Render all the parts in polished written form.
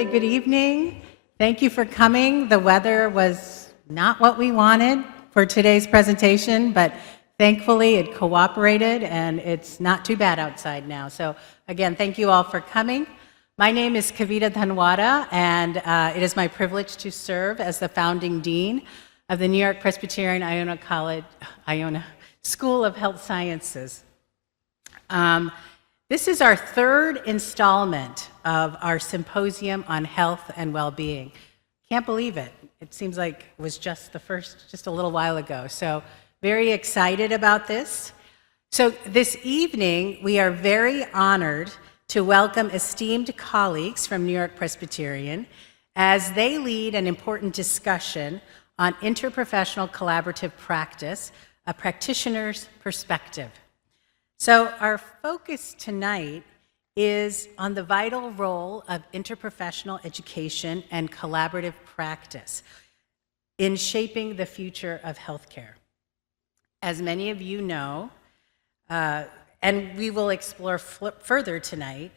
say good evening. Thank you for coming. The weather was not what we wanted for today's presentation, but thankfully it cooperated and it's not too bad outside now. So again, thank you all for coming. My name is Kavita Dhanwada, and it is my privilege to serve as the founding dean of the New York Presbyterian Iona School of Health Sciences. This is our third installment of our Symposium on Health and Well-Being. Can't believe it. It seems like it was just the first, just a little while ago. So very excited about this. So this evening, we are very honored to welcome esteemed colleagues from New York Presbyterian as they lead an important discussion on interprofessional collaborative practice, a practitioner's perspective. So our focus tonight is on the vital role of interprofessional education and collaborative practice in shaping the future of healthcare. As many of you know, and we will explore further tonight,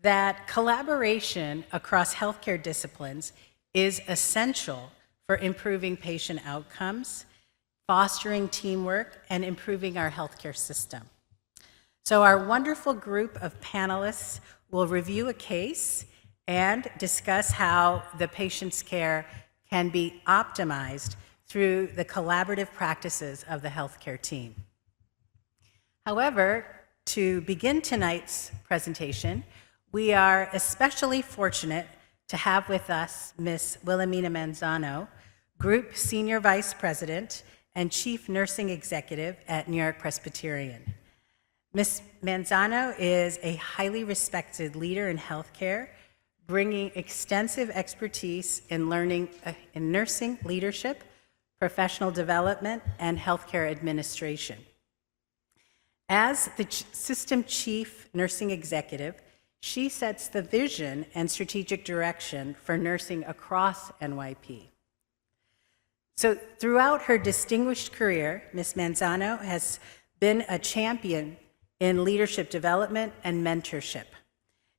that collaboration across healthcare disciplines is essential for improving patient outcomes, fostering teamwork, and improving our healthcare system. So our wonderful group of panelists will review a case and discuss how the patient's care can be optimized through the collaborative practices of the healthcare team. However, to begin tonight's presentation, we are especially fortunate to have with us Ms. Wilhelmina Manzano, Group Senior Vice President and Chief Nursing Executive at New York Presbyterian. Ms. Manzano is a highly respected leader in healthcare, bringing extensive expertise in nursing leadership, professional development, and healthcare administration. As the System Chief Nursing Executive, she sets the vision and strategic direction for nursing across NYP. So throughout her distinguished career, Ms. Manzano has been a champion in leadership development and mentorship.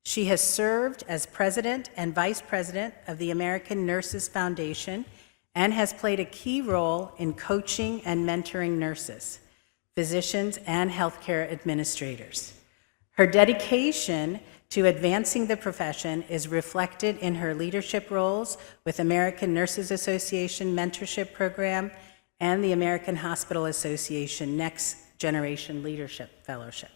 She has served as president and vice president of the American Nurses Foundation and has played a key role in coaching and mentoring nurses, physicians, and healthcare administrators. Her dedication to advancing the profession is reflected in her leadership roles with American Nurses Association Mentorship Program and the American Hospital Association Next Generation Leadership Fellowship.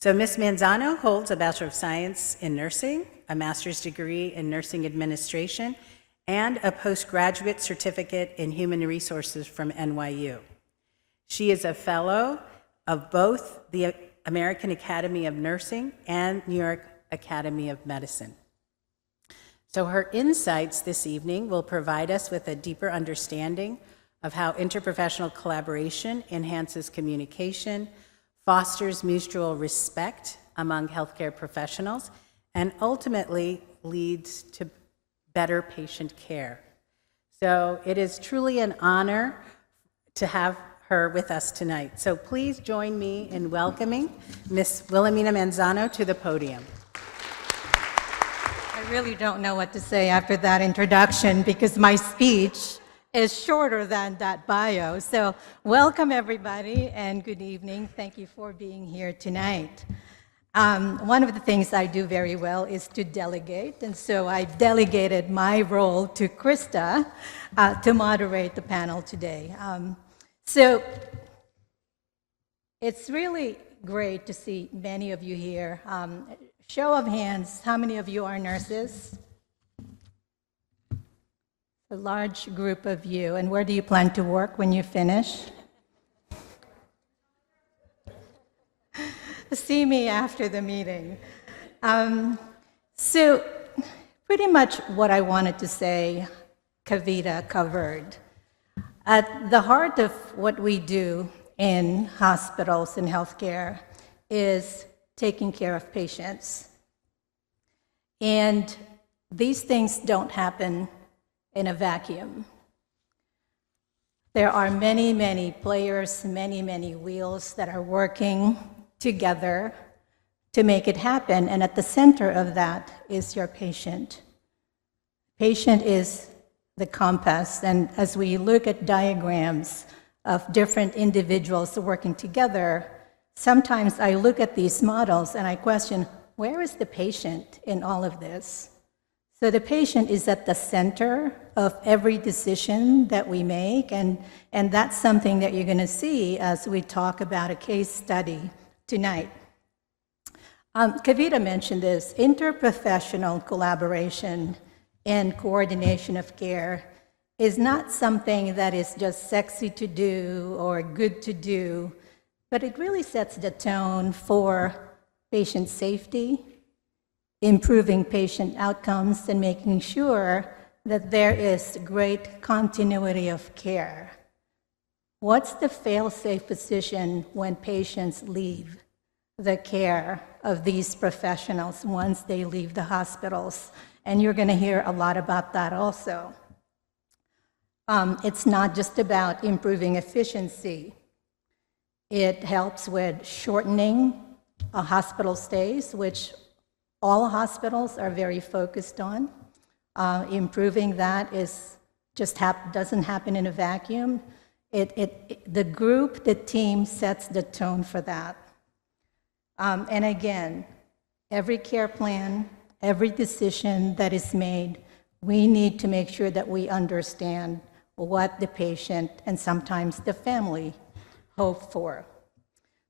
So Ms. Manzano holds a Bachelor of Science in Nursing, a master's degree in Nursing Administration, and a postgraduate certificate in Human Resources from NYU. She is a fellow of both the American Academy of Nursing and New York Academy of Medicine. So her insights this evening will provide us with a deeper understanding of how interprofessional collaboration enhances communication, fosters mutual respect among healthcare professionals, and ultimately leads to better patient care. So it is truly an honor to have her with us tonight. So please join me in welcoming Ms. Wilhelmina Manzano to the podium. I really don't know what to say after that introduction because my speech is shorter than that bio. So welcome everybody and good evening. Thank you for being here tonight. One of the things I do very well is to delegate, and so I delegated my role to Krista to moderate the panel today. So it's really great to see many of you here. Show of hands, how many of you are nurses? A large group of you. And where do you plan to work when you finish? See me after the meeting. So pretty much what I wanted to say, Kavita covered. At the heart of what we do in hospitals and healthcare is taking care of patients. And these things don't happen in a vacuum. There are many, many players, many, many wheels that are working together to make it happen. And at the center of that is your patient. Patient is the compass, and as we look at diagrams of different individuals working together, sometimes I look at these models and I question, where is the patient in all of this? So the patient is at the center of every decision that we make, and that's something that you're going to see as we talk about a case study tonight. Kavita mentioned this, interprofessional collaboration and coordination of care is not something that is just sexy to do or good to do, but it really sets the tone for patient safety, improving patient outcomes, and making sure that there is great continuity of care. What's the fail-safe position when patients leave the care of these professionals once they leave the hospitals? And you're going to hear a lot about that also. It's not just about improving efficiency. It helps with shortening hospital stays, which all hospitals are very focused on. Improving that is doesn't happen in a vacuum. The group, the team sets the tone for that. And again, every care plan, every decision that is made, we need to make sure that we understand what the patient and sometimes the family hope for.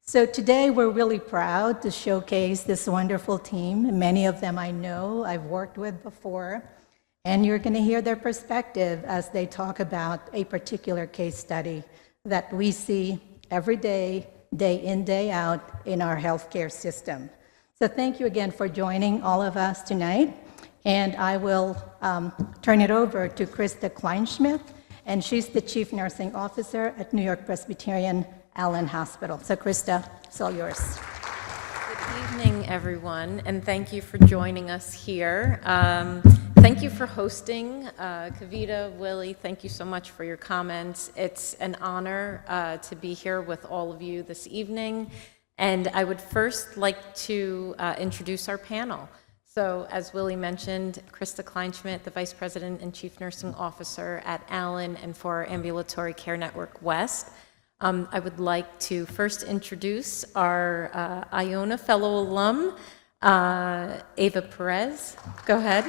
So today we're really proud to showcase this wonderful team. Many of them I know, I've worked with before, and you're going to hear their perspective as they talk about a particular case study that we see every day, day in, day out in our healthcare system. So thank you again for joining all of us tonight, and I will turn it over to Krista Kleinschmidt, and she's the Chief Nursing Officer at NewYork Presbyterian Allen Hospital. So Krista, it's all yours. Good evening, everyone, and thank you for joining us here. Thank you for hosting. Kavita, Willie, thank you so much for your comments. It's an honor to be here with all of you this evening, and I would first like to introduce our panel. So, as Willie mentioned, Krista Kleinschmidt, the Vice President and Chief Nursing Officer at Allen and for our Ambulatory Care Network West. I would like to first introduce our Iona Fellow alum, Ava Perez. Go ahead.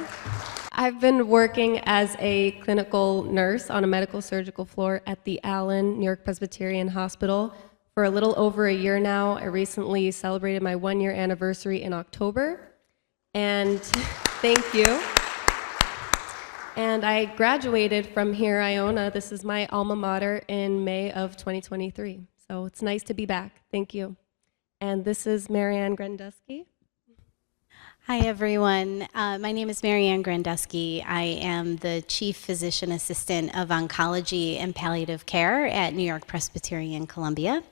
I've been working as a clinical nurse on a medical surgical floor at the Allen New York Presbyterian Hospital for a little over a year now. I recently celebrated my 1-year anniversary in October, and thank you. And I graduated from here, Iona. This is my alma mater in May of 2023. So it's nice to be back. Thank you. And this is Marianne Grandusky. Hi, everyone. My name is Marianne Grandusky. I am the Chief Physician Assistant of Oncology and Palliative Care at New York Presbyterian Columbia.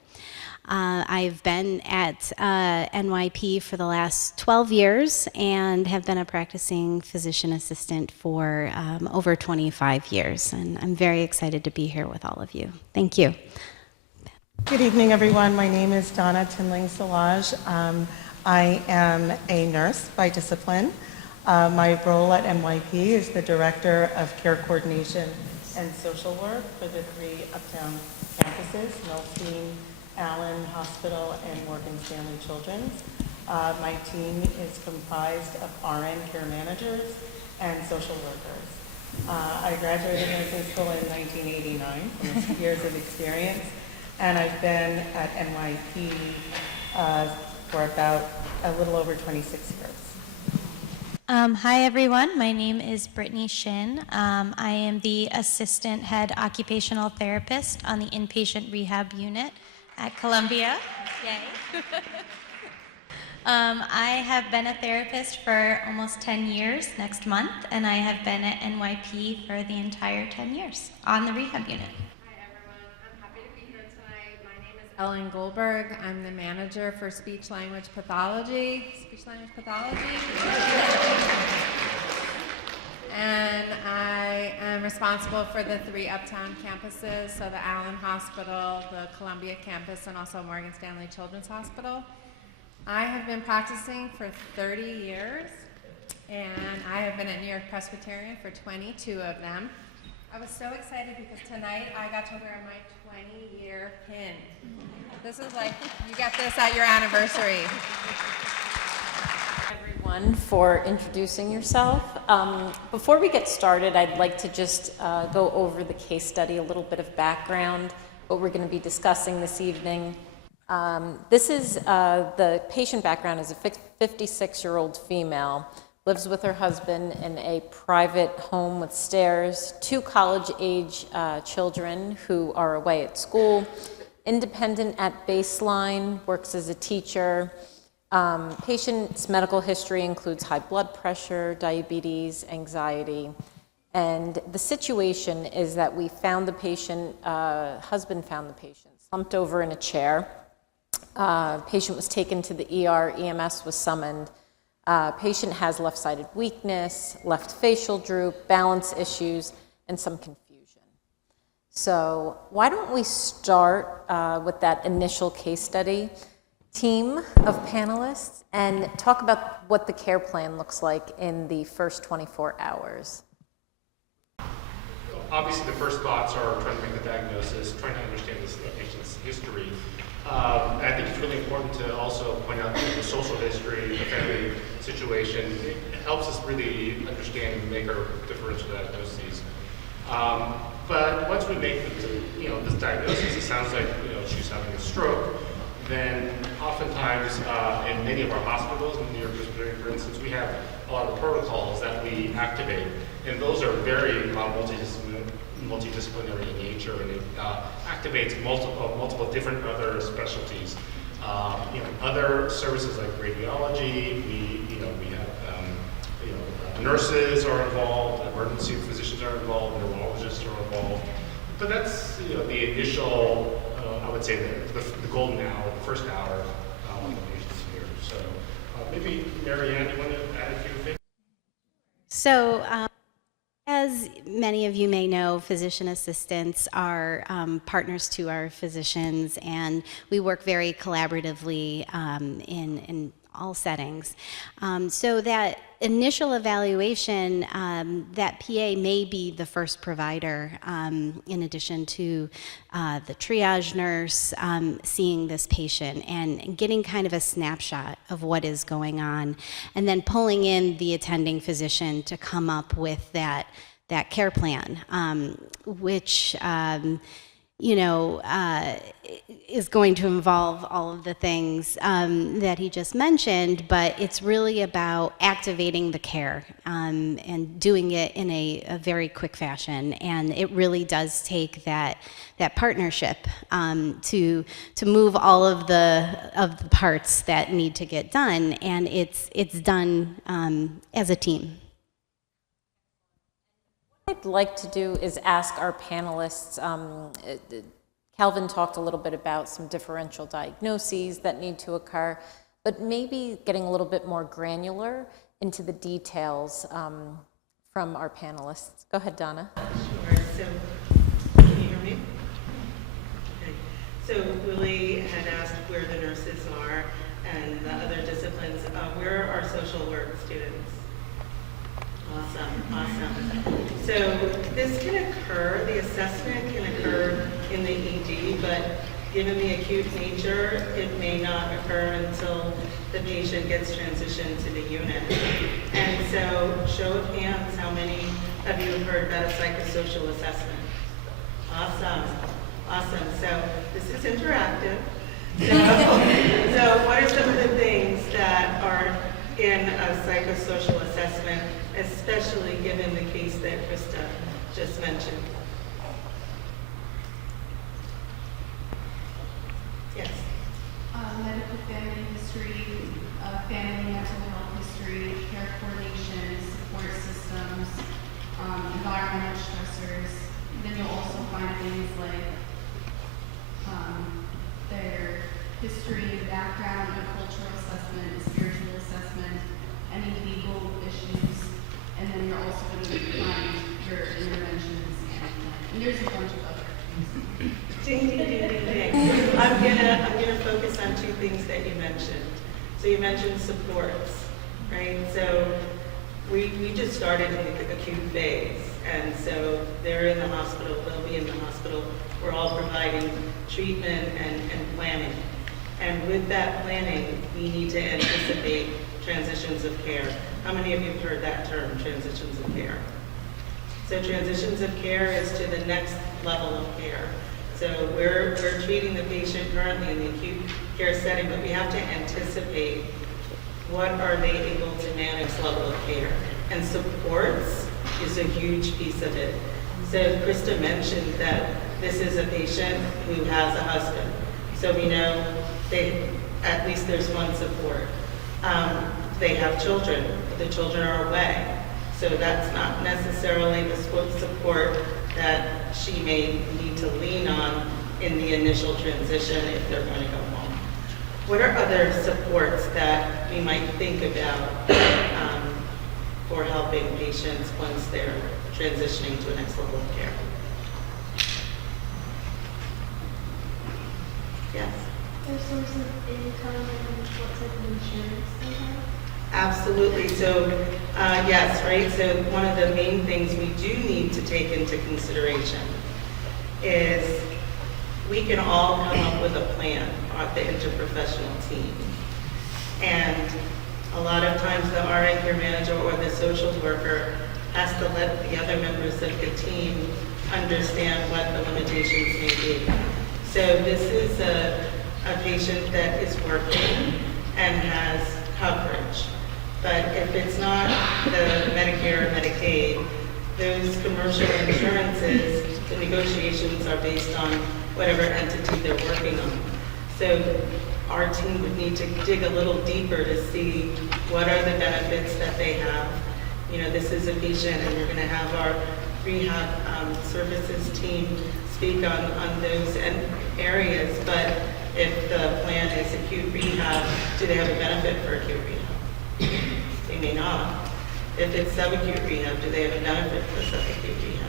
I've been at NYP for the last 12 years and have been a practicing physician assistant for over 25 years. And I'm very excited to be here with all of you. Thank you. Good evening, everyone. My name is Donna Tinling-Solage. I am a nurse by discipline. My role at NYP is the Director of Care Coordination and Social Work for the 3 Uptown campuses, Milstein, Allen Hospital, and Morgan Stanley Children's. My team is comprised of RN care managers and social workers. I graduated nursing school in 1989 from 6 years of experience, and I've been at NYP for about a little over 26 years. Hi, everyone. My name is Brittany Shin. I am the Assistant Head Occupational Therapist on the Inpatient Rehab Unit at Columbia. Yay. I have been a therapist for almost 10 years next month, and I have been at NYP for the entire 10 years on the rehab unit. Hi, everyone. I'm happy to be here tonight. My name is Ellen Goldberg. I'm the manager for speech-language pathology. And I am responsible for the 3 Uptown campuses, so the Allen Hospital, the Columbia campus, and also Morgan Stanley Children's Hospital. I have been practicing for 30 years, and I have been at New York Presbyterian for 22 of them. I was so excited because tonight I got to wear my 20-year pin. This is like, you get this at your anniversary. Everyone for introducing yourself. Before we get started, I'd like to just go over the case study, a little bit of background, what we're going to be discussing this evening. This is the patient background is a 56-year-old female, lives with her husband in a private home with stairs, 2 college-age children who are away at school, independent at baseline, works as a teacher. Patient's medical history includes high blood pressure, diabetes, anxiety, and the situation is that we found the patient, husband found the patient slumped over in a chair. Patient was taken to the ER, EMS was summoned. Patient has left-sided weakness, left facial droop, balance issues, and some confusion. So why don't we start with that initial case study team of panelists and talk about what the care plan looks like in the first 24 hours. Obviously, the first thoughts are trying to make the diagnosis, trying to understand the patient's history. I think it's really important to also point out the social history, the family situation. It helps us really understand and make our differential diagnoses. But once we make this diagnosis, it sounds like she's having a stroke. Then oftentimes in many of our hospitals, in New York Presbyterian, for instance, we have a lot of protocols that we activate, and those are very multidisciplinary in nature, and it activates multiple different other specialties. Other services like radiology, we have nurses are involved, emergency physicians are involved, neurologists are involved. But that's the initial, I would say the golden hour, the first hour when the patient's here. So maybe Marianne, you want to add a few things? So, as many of you may know, physician assistants are partners to our physicians, and we work very collaboratively in all settings. So that initial evaluation, that PA may be the first provider in addition to the triage nurse seeing this patient and getting kind of a snapshot of what is going on, and then pulling in the attending physician to come up with that care plan, which is going to involve all of the things that he just mentioned, but it's really about activating the care and doing it in a very quick fashion. And it really does take that partnership to move all of the parts that need to get done, and it's done as a team. What I'd like to do is ask our panelists, Calvin talked a little bit about some differential diagnoses that need to occur, but maybe getting a little bit more granular into the details from our panelists. Go ahead, Donna. Sure. So, can you hear me? Okay. So Willie had asked where the nurses are and the other disciplines. Where are our social work students? Awesome. So this can occur, the assessment can occur in the ED, but given the acute nature, it may not occur until the patient gets transitioned to the unit. And so, show of hands, how many of you have heard about a psychosocial assessment? Awesome. So this is interactive. So what are some of the things that are in a psychosocial assessment, especially given the case that Krista just mentioned? Yes. Medical family history, family mental health history, care coordination, support systems, environmental stressors. Then you'll also find things like their history and background, a cultural assessment, a spiritual assessment, any legal issues, and then you're also going to find your interventions and there's a bunch of other things. Ding. I'm gonna focus on two things that you mentioned. So you mentioned supports, right? So We just started in the acute phase, and so they're in the hospital, they'll be in the hospital. We're all providing treatment and planning. And with that planning, we need to anticipate transitions of care. How many of you have heard that term, transitions of care? So transitions of care is to the next level of care. So we're treating the patient currently in the acute care setting, but we have to anticipate what are they able to manage level of care. And supports is a huge piece of it. So Krista mentioned that this is a patient who has a husband. So we know at least there's one support. They have children, but the children are away. So that's not necessarily the support that she may need to lean on in the initial transition if they're going to go home. What are other supports that we might think about for helping patients once they're transitioning to a next level of care? Yes? Their source of income and what type of insurance they have? Absolutely. So, yes, right? So one of the main things we do need to take into consideration is we can all come up with a plan on the interprofessional team. And a lot of times the RN care manager or the social worker has to let the other members of the team understand what the limitations may be. So this is a patient that is working and has coverage. But if it's not the Medicare or Medicaid, those commercial insurances, the negotiations are based on whatever entity they're working on. So our team would need to dig a little deeper to see what are the benefits that they have. You know, this is a patient and we're gonna have our rehab services team speak on those areas, but if the plan is acute rehab, do they have a benefit for acute rehab? They may not. If it's subacute rehab, do they have a benefit for subacute rehab?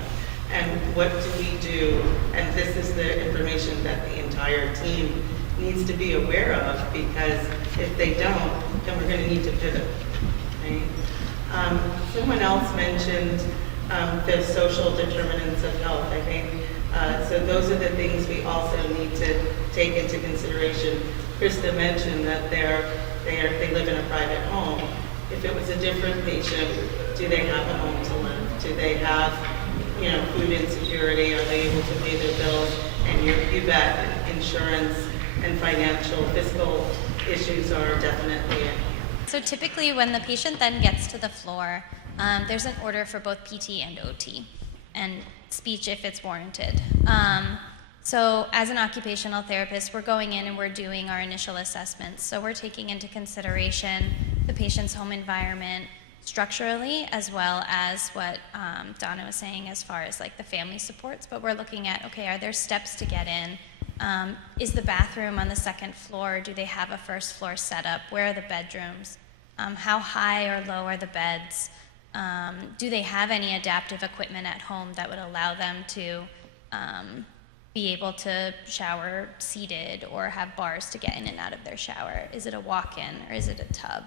And what do we do? And this is the information that the entire team needs to be aware of, because if they don't, then we're going to need to pivot. Right? Someone else mentioned the social determinants of health, I think. So those are the things we also need to take into consideration. Krista mentioned that they live in a private home. If it was a different patient, do they have a home to live? Do they have, you know, food insecurity? Are they able to pay their bills? And you bet insurance and financial, fiscal issues are definitely in here. So typically when the patient then gets to the floor, there's an order for both PT and OT, and speech if it's warranted. So as an occupational therapist, we're going in and we're doing our initial assessments. So we're taking into consideration the patient's home environment structurally, as well as what Donna was saying as far as like the family supports. But we're looking at, okay, are there steps to get in? Is the bathroom on the second floor? Do they have a first floor setup? Where are the bedrooms? How high or low are the beds? Do they have any adaptive equipment at home that would allow them to be able to shower seated or have bars to get in and out of their shower? Is it a walk-in or is it a tub?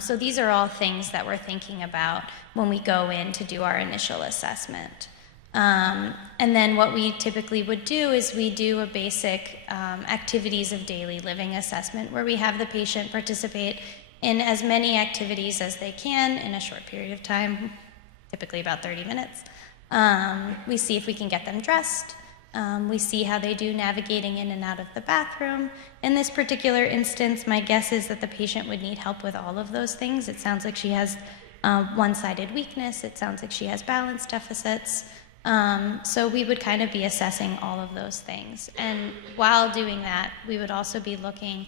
So these are all things that we're thinking about when we go in to do our initial assessment. And then what we typically would do is we do a basic activities of daily living assessment where we have the patient participate in as many activities as they can in a short period of time, typically about 30 minutes. We see if we can get them dressed. We see how they do navigating in and out of the bathroom. In this particular instance, my guess is that the patient would need help with all of those things. It sounds like she has one-sided weakness. It sounds like she has balance deficits. So we would kind of be assessing all of those things. And while doing that, we would also be looking,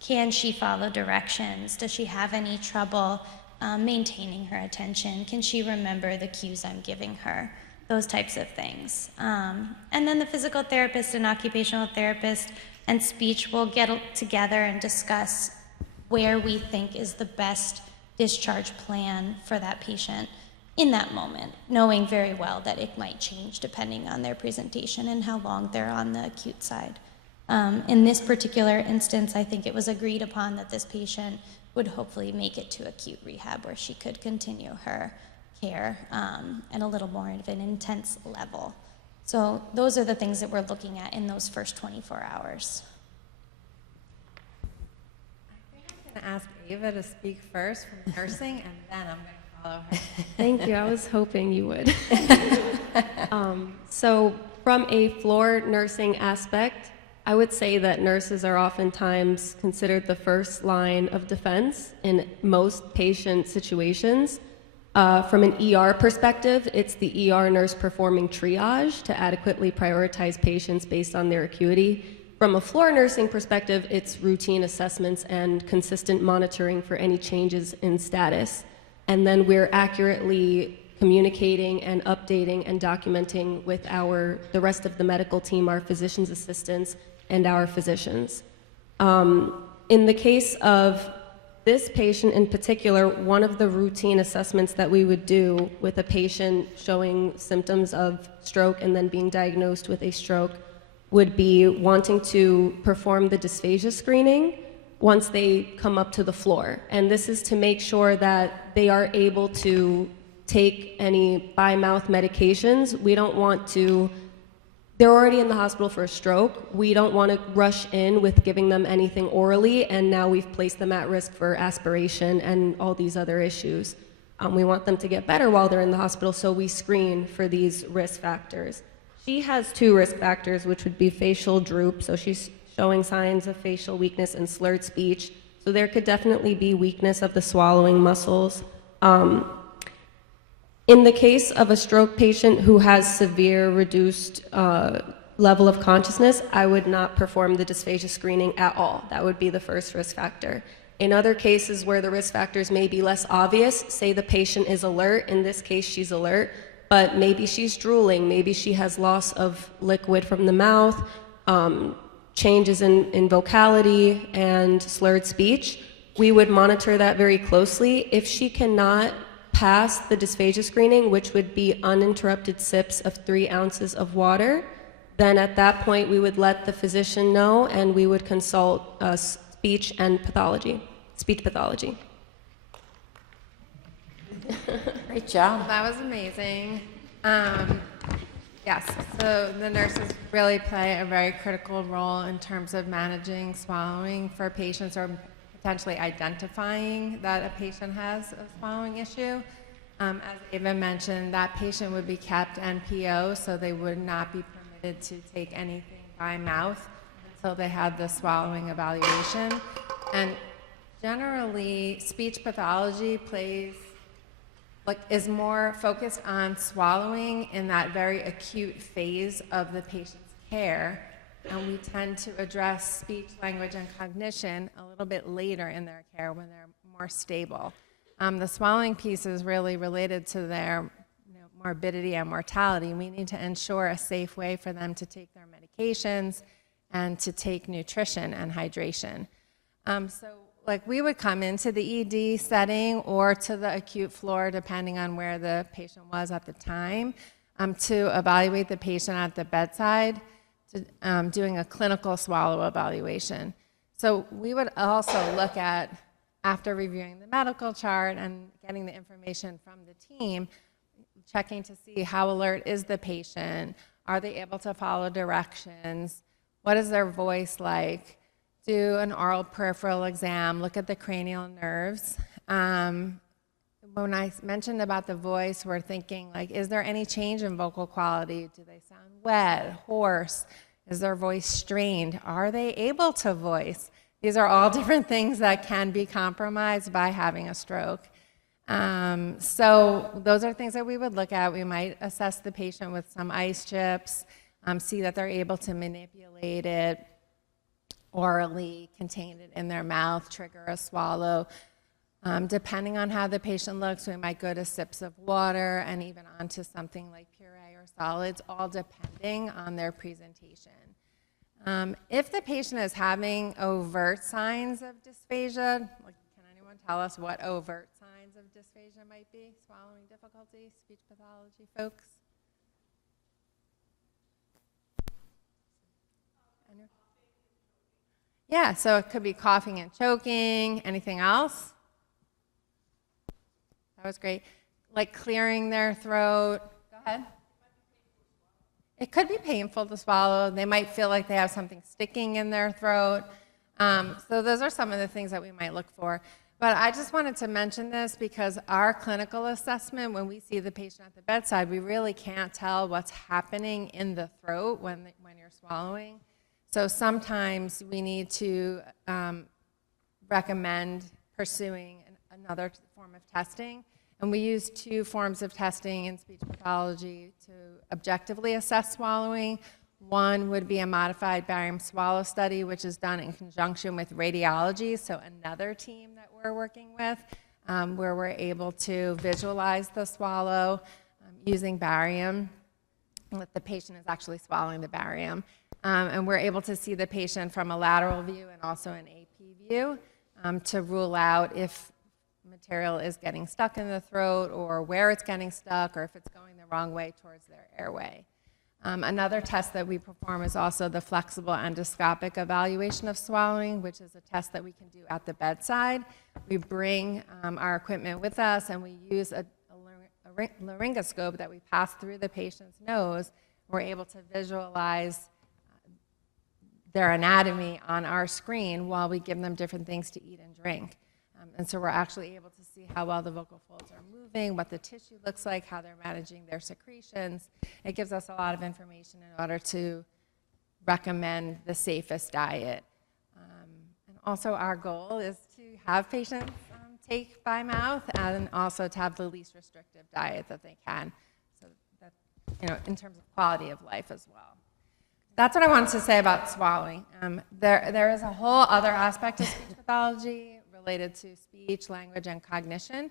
can she follow directions? Does she have any trouble maintaining her attention? Can she remember the cues I'm giving her? Those types of things. And then the physical therapist and occupational therapist and speech will get together and discuss where we think is the best discharge plan for that patient in that moment, knowing very well that it might change depending on their presentation and how long they're on the acute side. In this particular instance, I think it was agreed upon that this patient would hopefully make it to acute rehab where she could continue her care at a little more of an intense level. So those are the things that we're looking at in those first 24 hours. I'm going to ask Ava to speak first from nursing, and then I'm going to follow her. Thank you. I was hoping you would. So from a floor nursing aspect, I would say that nurses are oftentimes considered the first line of defense in most patient situations. From an ER perspective, it's the ER nurse performing triage to adequately prioritize patients based on their acuity. From a floor nursing perspective, it's routine assessments and consistent monitoring for any changes in status. And then we're accurately communicating and updating and documenting with the rest of the medical team, our physician's assistants, and our physicians. In the case of this patient in particular, one of the routine assessments that we would do with a patient showing symptoms of stroke and then being diagnosed with a stroke would be wanting to perform the dysphagia screening once they come up to the floor. And this is to make sure that they are able to take any by-mouth medications. We don't want to, they're already in the hospital for a stroke. We don't want to rush in with giving them anything orally, and now we've placed them at risk for aspiration and all these other issues. We want them to get better while they're in the hospital, so we screen for these risk factors. She has 2 risk factors, which would be facial droop, so she's showing signs of facial weakness and slurred speech. So there could definitely be weakness of the swallowing muscles. In the case of a stroke patient who has severe reduced level of consciousness, I would not perform the dysphagia screening at all. That would be the first risk factor. In other cases where the risk factors may be less obvious, say the patient is alert, in this case she's alert, but maybe she's drooling, maybe she has loss of liquid from the mouth, changes in vocality and slurred speech, we would monitor that very closely. If she cannot pass the dysphagia screening, which would be uninterrupted sips of 3 ounces of water, then at that point we would let the physician know and we would consult speech pathology. Great job. That was amazing. Yes, so the nurses really play a very critical role in terms of managing swallowing for patients or potentially identifying that a patient has a swallowing issue. As Ava mentioned, that patient would be kept NPO, so they would not be permitted to take anything by mouth until they had the swallowing evaluation. And generally, speech pathology is more focused on swallowing in that very acute phase of the patient's care. And we tend to address speech, language, and cognition a little bit later in their care when they're more stable. The swallowing piece is really related to their morbidity and mortality. We need to ensure a safe way for them to take their medications and to take nutrition and hydration. We would come into the ED setting or to the acute floor, depending on where the patient was at the time, to evaluate the patient at the bedside, doing a clinical swallow evaluation. So we would also look at, after reviewing the medical chart and getting the information from the team, checking to see how alert is the patient, are they able to follow directions, what is their voice like, do an oral peripheral exam, look at the cranial nerves. When I mentioned about the voice, we're thinking, is there any change in vocal quality? Do they sound wet, hoarse? Is their voice strained? Are they able to voice? These are all different things that can be compromised by having a stroke. So those are things that we would look at. We might assess the patient with some ice chips, see that they're able to manipulate it orally, contain it in their mouth, trigger a swallow. Depending on how the patient looks, we might go to sips of water and even onto something like puree or solids, all depending on their presentation. If the patient is having overt signs of dysphagia, can anyone tell us what overt signs of dysphagia might be? Swallowing difficulty, speech pathology folks? Yeah, so it could be coughing and choking. Anything else? That was great. Like clearing their throat. Go ahead. It could be painful to swallow. They might feel like they have something sticking in their throat. So those are some of the things that we might look for. But I just wanted to mention this because our clinical assessment, when we see the patient at the bedside, we really can't tell what's happening in the throat when you're swallowing. So sometimes we need to recommend pursuing another form of testing. And we use two forms of testing in speech pathology to objectively assess swallowing. One would be a modified barium swallow study, which is done in conjunction with radiology, so another team that we're working with, where we're able to visualize the swallow using barium, and that the patient is actually swallowing the barium. And we're able to see the patient from a lateral view and also an AP view to rule out if material is getting stuck in the throat or where it's getting stuck or if it's going the wrong way towards their airway. Another test that we perform is also the flexible endoscopic evaluation of swallowing, which is a test that we can do at the bedside. We bring our equipment with us and we use a laryngoscope that we pass through the patient's nose. We're able to visualize their anatomy on our screen while we give them different things to eat and drink. And so we're actually able to see how well the vocal folds are moving, what the tissue looks like, how they're managing their secretions. It gives us a lot of information in order to recommend the safest diet. And also our goal is to have patients take by mouth and also to have the least restrictive diet that they can. So that, in terms of quality of life as well. That's what I wanted to say about swallowing. There is a whole other aspect of speech pathology related to speech, language, and cognition. And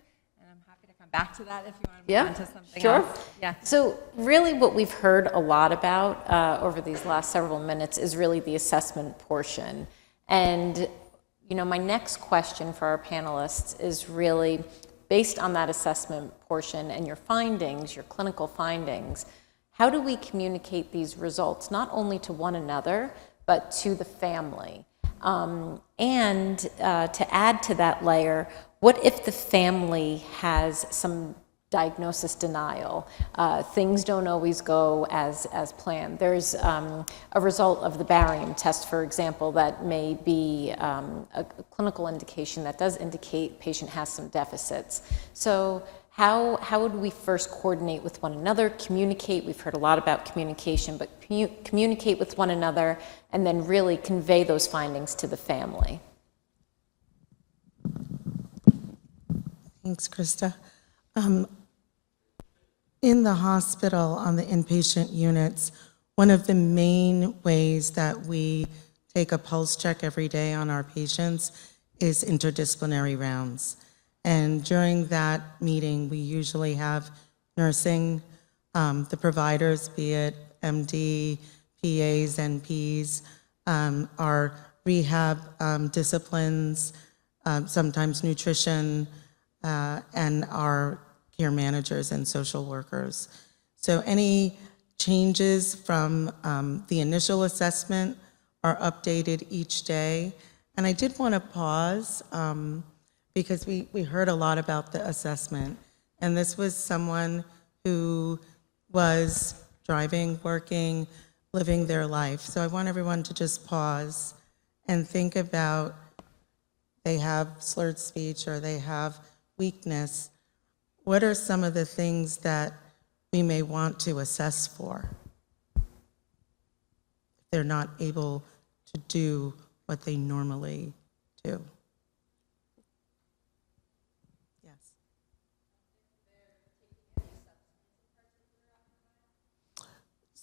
I'm happy to come back to that if you want to move on to something else. Yeah. So really what we've heard a lot about over these last several minutes is really the assessment portion. And my next question for our panelists is really based on that assessment portion and your findings, your clinical findings, how do we communicate these results not only to one another, but to the family? And to add to that layer, what if the family has some diagnosis denial? Things don't always go as planned. There's a result of the barium test, for example, that may be a clinical indication that does indicate patient has some deficits. So how would we first coordinate with one another, communicate? We've heard a lot about communication, but communicate with one another and then really convey those findings to the family. Thanks, Krista. In the hospital, on the inpatient units, one of the main ways that we take a pulse check every day on our patients is interdisciplinary rounds. And during that meeting, we usually have nursing, the providers, be it MD, PAs, NPs, our rehab disciplines, sometimes nutrition, and our care managers and social workers. So any changes from the initial assessment are updated each day. And I did want to pause because we heard a lot about the assessment. And this was someone who was driving, working, living their life. So I want everyone to just pause and think about they have slurred speech or they have weakness. What are some of the things that we may want to assess for if they're not able to do what they normally do? Yes.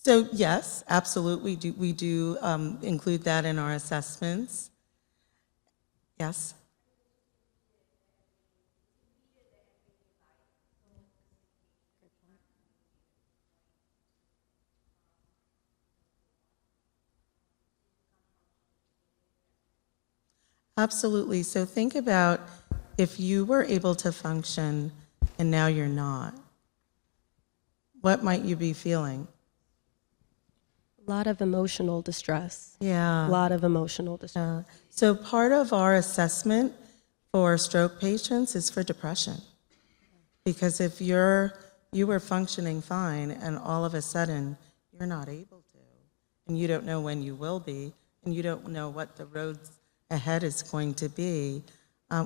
So yes, absolutely, we do include that in our assessments. Yes. Absolutely. So think about if you were able to function and now you're not, what might you be feeling? A lot of emotional distress. Yeah. A lot of emotional distress. So part of our assessment for stroke patients is for depression. Because if you were functioning fine and all of a sudden you're not able to, and you don't know when you will be, and you don't know what the roads ahead is going to be,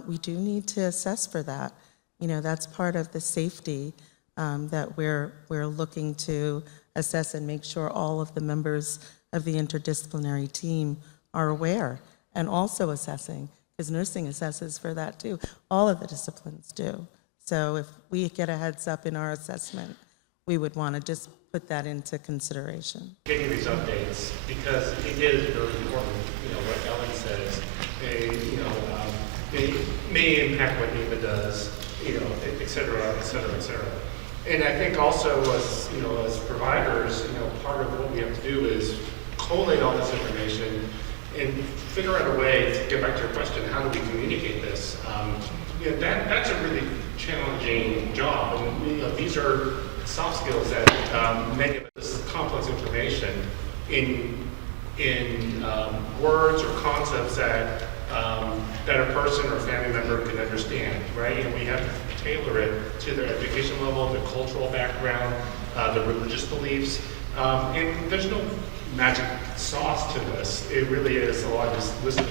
we do need to assess for that. You know, that's part of the safety that we're looking to assess and make sure all of the members of the interdisciplinary team are aware, and also assessing, because nursing assesses for that too. All of the disciplines do. So if we get a heads up in our assessment, we would want to just put that into consideration. Getting these updates, because it is very important, you know, what Ellen says, they may impact what NEMA does, you know, et cetera, et cetera, et cetera. And I think also as, you know, as providers, you know, part of what we have to do is collate all this information and figure out a way to get back to your question, how do we communicate this? You know, that's a really challenging job. And you know, these are soft skills that many of this complex information in words or concepts that that a person or family member can understand, right? And we have to tailor it to their education level, their cultural background, their religious beliefs. And there's no magic sauce to this. It really is a lot of just listening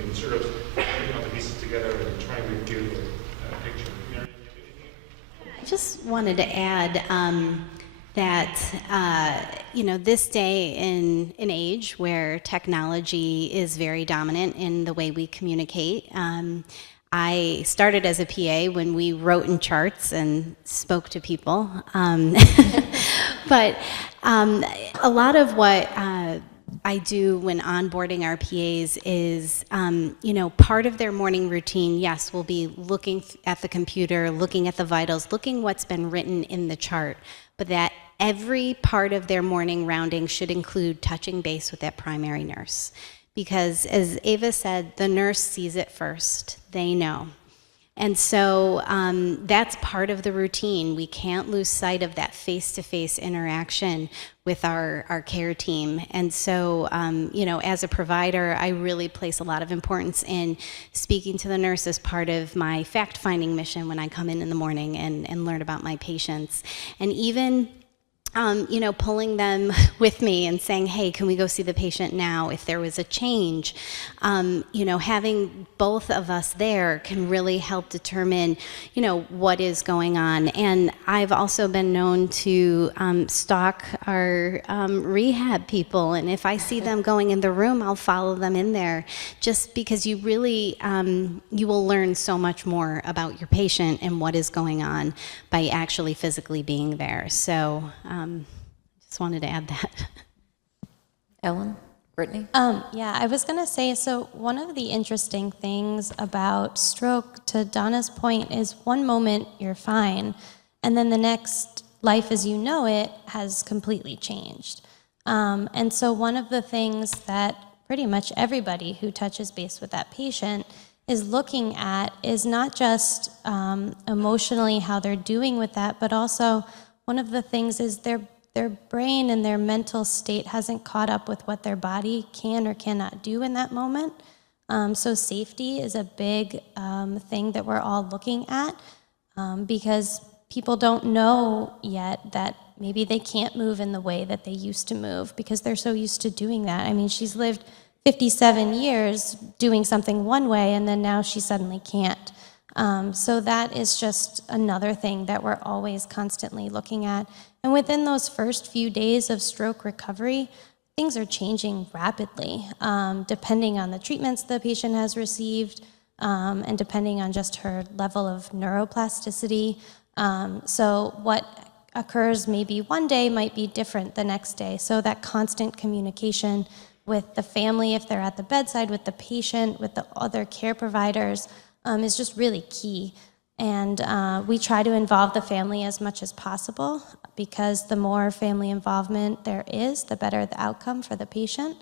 and sort of putting all the pieces together and trying to give a picture. Mary, I just wanted to add that you know, this day in an age where technology is very dominant in the way we communicate. I started as a PA when we wrote in charts and spoke to people, but a lot of what I do when onboarding our PAs is, you know, part of their morning routine, yes, will be looking at the computer, looking at the vitals, looking what's been written in the chart, but that every part of their morning rounding should include touching base with that primary nurse. Because as Ava said, the nurse sees it first, they know. And so that's part of the routine. We can't lose sight of that face-to-face interaction with our care team. And so, you know, as a provider, I really place a lot of importance in speaking to the nurse as part of my fact-finding mission when I come in the morning and learn about my patients. And even you know, pulling them with me and saying, hey, can we go see the patient now if there was a change? You know, having both of us there can really help determine, you know, what is going on. And I've also been known to stalk our rehab people. And if I see them going in the room, I'll follow them in there, just because you really, you will learn so much more about your patient and what is going on by actually physically being there. So, just wanted to add that. Ellen? Brittany? Yeah, I was going to say, so one of the interesting things about stroke, to Donna's point, is one moment you're fine, and then the next, life as you know it has completely changed. And so one of the things that pretty much everybody who touches base with that patient is looking at is not just emotionally how they're doing with that, but also one of the things is their brain and their mental state hasn't caught up with what their body can or cannot do in that moment. So safety is a big thing that we're all looking at because people don't know yet that maybe they can't move in the way that they used to move because they're so used to doing that. I mean, she's lived 57 years doing something one way, and then now she suddenly can't. So that is just another thing that we're always constantly looking at. And within those first few days of stroke recovery, things are changing rapidly, depending on the treatments the patient has received, and depending on just her level of neuroplasticity. So what occurs maybe one day might be different the next day. So that constant communication with the family, if they're at the bedside, with the patient, with the other care providers, is just really key. And we try to involve the family as much as possible because the more family involvement there is, the better the outcome for the patient,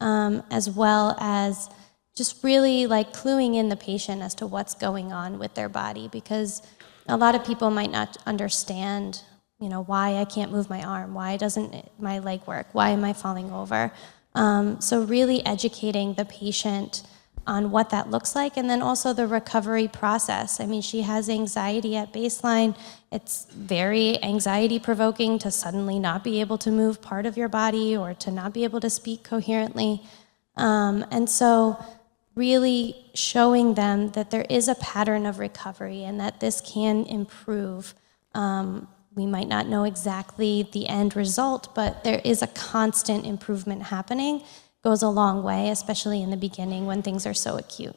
as well as just really like cluing in the patient as to what's going on with their body, because a lot of people might not understand, why I can't move my arm, why doesn't my leg work, why am I falling over? So really educating the patient on what that looks like, and then also the recovery process. I mean, she has anxiety at baseline. It's very anxiety provoking to suddenly not be able to move part of your body or to not be able to speak coherently. And so really showing them that there is a pattern of recovery and that this can improve. We might not know exactly the end result, but there is a constant improvement happening. Goes a long way, especially in the beginning when things are so acute.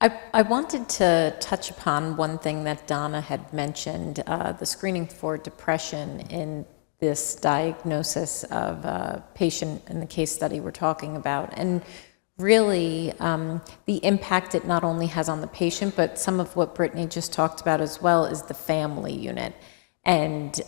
I wanted to touch upon one thing that Donna had mentioned, the screening for depression in this diagnosis of a patient in the case study we're talking about. And really, the impact it not only has on the patient, but some of what Brittany just talked about as well is the family unit. And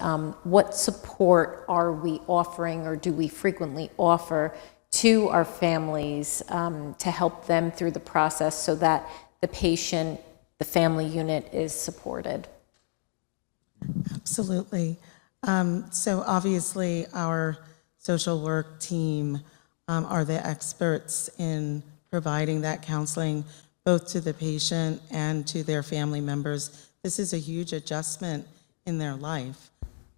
what support are we offering, or do we frequently offer to our families to help them through the process so that the patient, the family unit is supported? Absolutely. So obviously our social work team are the experts in providing that counseling both to the patient and to their family members. This is a huge adjustment in their life.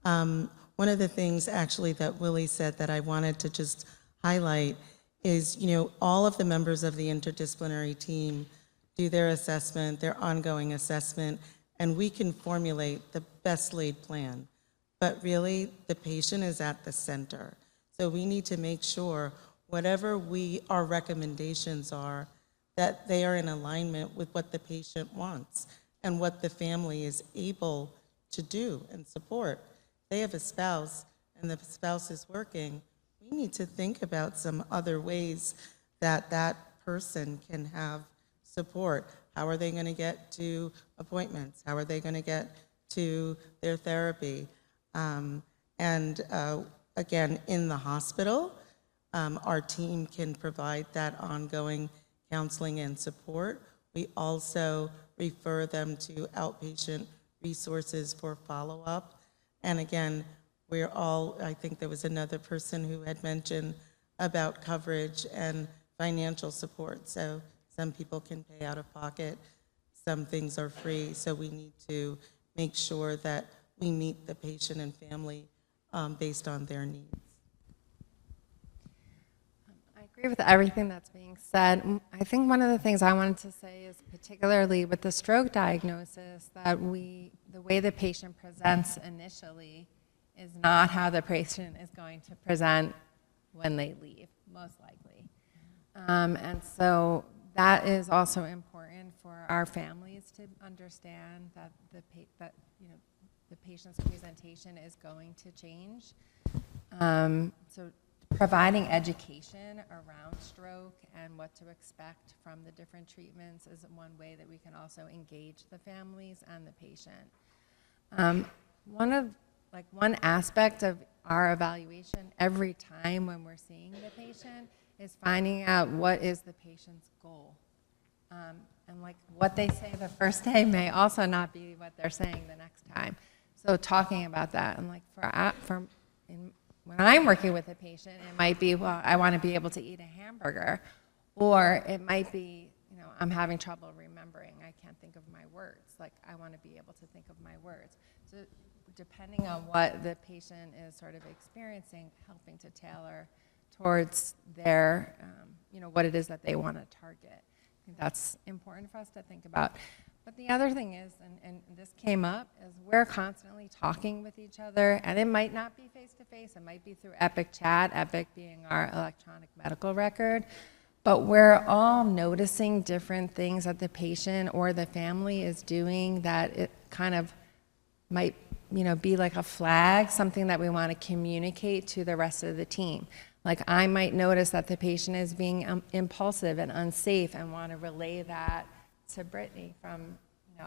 One of the things actually that Willie said that I wanted to just highlight is, all of the members of the interdisciplinary team do their assessment, their ongoing assessment, and we can formulate the best laid plan. But really, the patient is at the center. So we need to make sure whatever our recommendations are, that they are in alignment with what the patient wants and what the family is able to do and support. They have a spouse and the spouse is working. We need to think about some other ways that that person can have support. How are they going to get to appointments? How are they going to get to their therapy? Again, in the hospital, our team can provide that ongoing counseling and support. We also refer them to outpatient resources for follow-up. And again, I think there was another person who had mentioned about coverage and financial support. So some people can pay out of pocket, some things are free. So we need to make sure that we meet the patient and family based on their needs. I agree with everything that's being said. I think one of the things I wanted to say is particularly with the stroke diagnosis that the way the patient presents initially is not how the patient is going to present when they leave, most likely. And so that is also important for our families to understand that the patient's presentation is going to change. So providing education around stroke and what to expect from the different treatments is one way that we can also engage the families and the patient. One aspect of our evaluation every time when we're seeing the patient is finding out what is the patient's goal. And what they say the first day may also not be what they're saying the next time. So talking about that, and when I'm working with a patient, it might be, well, I want to be able to eat a hamburger, or it might be, I'm having trouble remembering. I can't think of my words. I want to be able to think of my words. So depending on what the patient is sort of experiencing, helping to tailor towards their, what it is that they want to target. I think that's important for us to think about. But the other thing is, and this came up, is we're constantly talking with each other, and it might not be face-to-face, it might be through Epic Chat, Epic being our electronic medical record, but we're all noticing different things that the patient or the family is doing that it kind of might be like a flag, something that we want to communicate to the rest of the team. I might notice that the patient is being impulsive and unsafe and want to relay that to Brittany from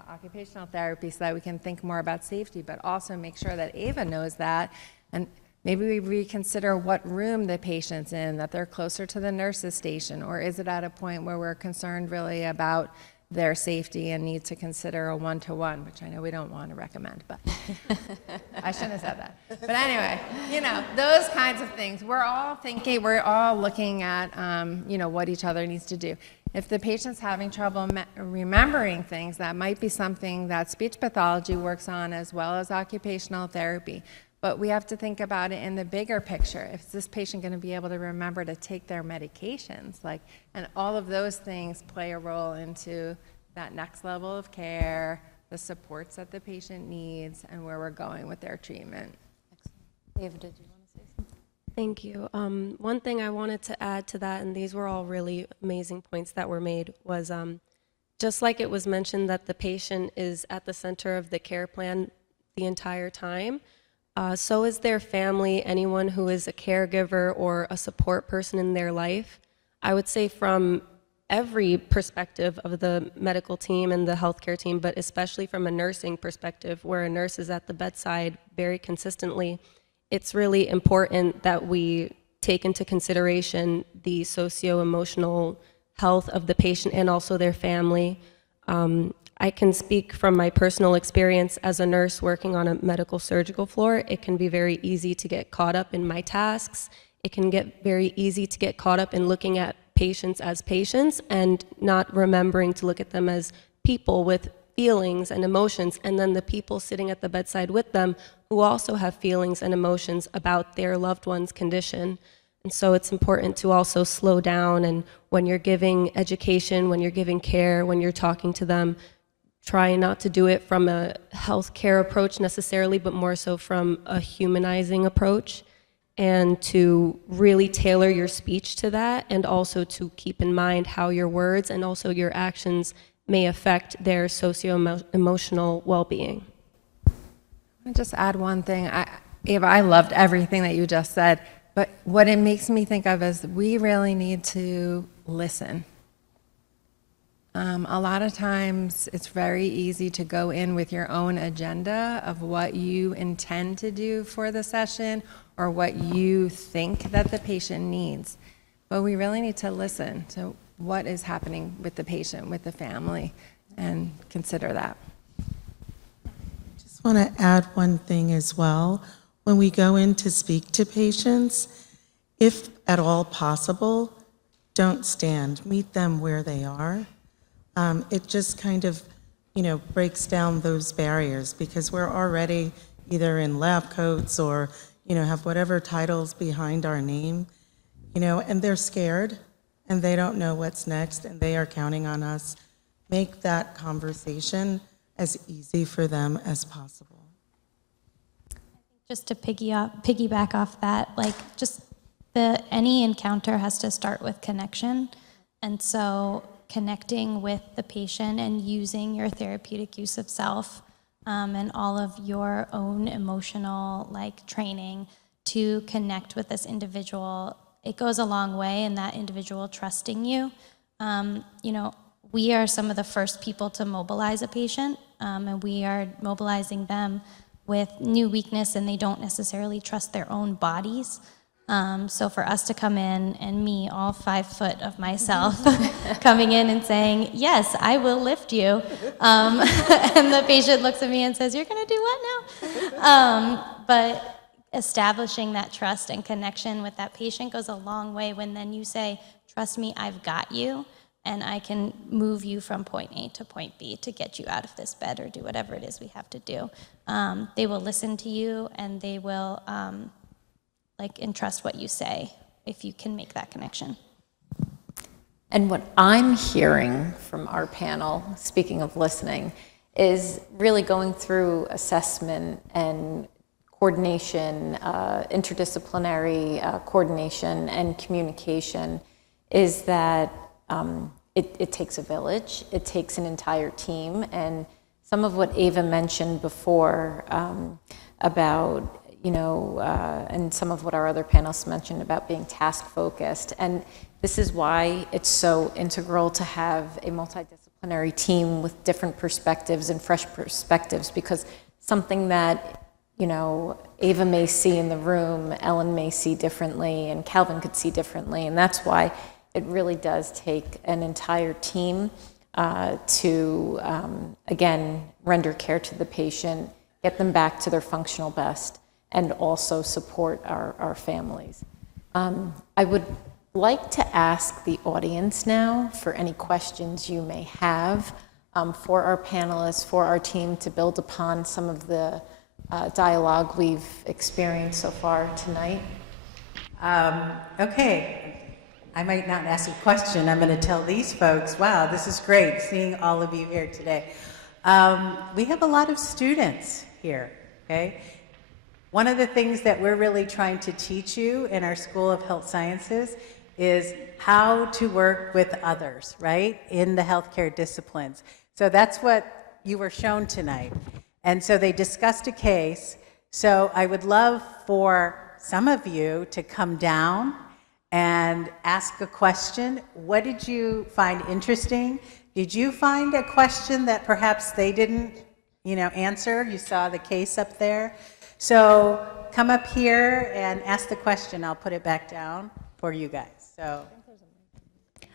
occupational therapy so that we can think more about safety, but also make sure that Ava knows that, and maybe we reconsider what room the patient's in, that they're closer to the nurse's station, or is it at a point where we're concerned really about their safety and need to consider a one-to-one, which I know we don't want to recommend, but I shouldn't have said that. But anyway, those kinds of things. We're all looking at, what each other needs to do. If the patient's having trouble remembering things, that might be something that speech pathology works on as well as occupational therapy. But we have to think about it in the bigger picture. Is this patient going to be able to remember to take their medications? And all of those things play a role into that next level of care, the supports that the patient needs, and where we're going with their treatment. David, did you want to say something? Thank you. One thing I wanted to add to that, and these were all really amazing points that were made, was just like it was mentioned that the patient is at the center of the care plan the entire time, so is their family, anyone who is a caregiver or a support person in their life. I would say from every perspective of the medical team and the healthcare team, but especially from a nursing perspective, where a nurse is at the bedside very consistently, it's really important that we take into consideration the socio-emotional health of the patient and also their family. I can speak from my personal experience as a nurse working on a medical surgical floor. It can be very easy to get caught up in my tasks. It can get very easy to get caught up in looking at patients as patients and not remembering to look at them as people with feelings and emotions, and then the people sitting at the bedside with them who also have feelings and emotions about their loved one's condition. And so it's important to also slow down, and when you're giving education, when you're giving care, when you're talking to them, try not to do it from a healthcare approach necessarily, but more so from a humanizing approach, and to really tailor your speech to that, and also to keep in mind how your words and also your actions may affect their socio-emotional well-being. I'll just add one thing. Ava, I loved everything that you just said, but what it makes me think of is we really need to listen. A lot of times it's very easy to go in with your own agenda of what you intend to do for the session or what you think that the patient needs. But we really need to listen to what is happening with the patient, with the family, and consider that. Just want to add one thing as well. When we go in to speak to patients, if at all possible, don't stand. Meet them where they are. It just kind of, breaks down those barriers because we're already either in lab coats or, have whatever titles behind our name, and they're scared and they don't know what's next and they are counting on us. Make that conversation as easy for them as possible. Just to piggyback off that, any encounter has to start with connection. And so connecting with the patient and using your therapeutic use of self and all of your own emotional training to connect with this individual, it goes a long way in that individual trusting you. We are some of the first people to mobilize a patient, and we are mobilizing them with new weakness, and they don't necessarily trust their own bodies. So for us to come in, and me, all 5 foot of myself, coming in and saying, yes, I will lift you, and the patient looks at me and says, you're going to do what now? But establishing that trust and connection with that patient goes a long way when then you say, trust me, I've got you, and I can move you from point A to point B to get you out of this bed or do whatever it is we have to do. They will listen to you, and they will entrust what you say if you can make that connection. And what I'm hearing from our panel, speaking of listening, is really going through assessment and coordination, interdisciplinary coordination and communication, is that it takes a village, it takes an entire team, and some of what Ava mentioned before about and some of what our other panelists mentioned about being task-focused. And this is why it's so integral to have a multidisciplinary team with different perspectives and fresh perspectives, because something that, Ava may see in the room, Ellen may see differently, and Calvin could see differently. And that's why it really does take an entire team to, again, render care to the patient, get them back to their functional best, and also support our families. I would like to ask the audience now for any questions you may have for our panelists, for our team, to build upon some of the dialogue we've experienced so far tonight. Okay, I might not ask a question. I'm going to tell these folks, wow, this is great seeing all of you here today. We have a lot of students here, okay? One of the things that we're really trying to teach you in our School of Health Sciences is how to work with others, right, in the healthcare disciplines. So that's what you were shown tonight. And so they discussed a case. So I would love for some of you to come down and ask a question. What did you find interesting? Did you find a question that perhaps they didn't, answer? You saw the case up there. So come up here and ask the question. I'll put it back down for you guys. So.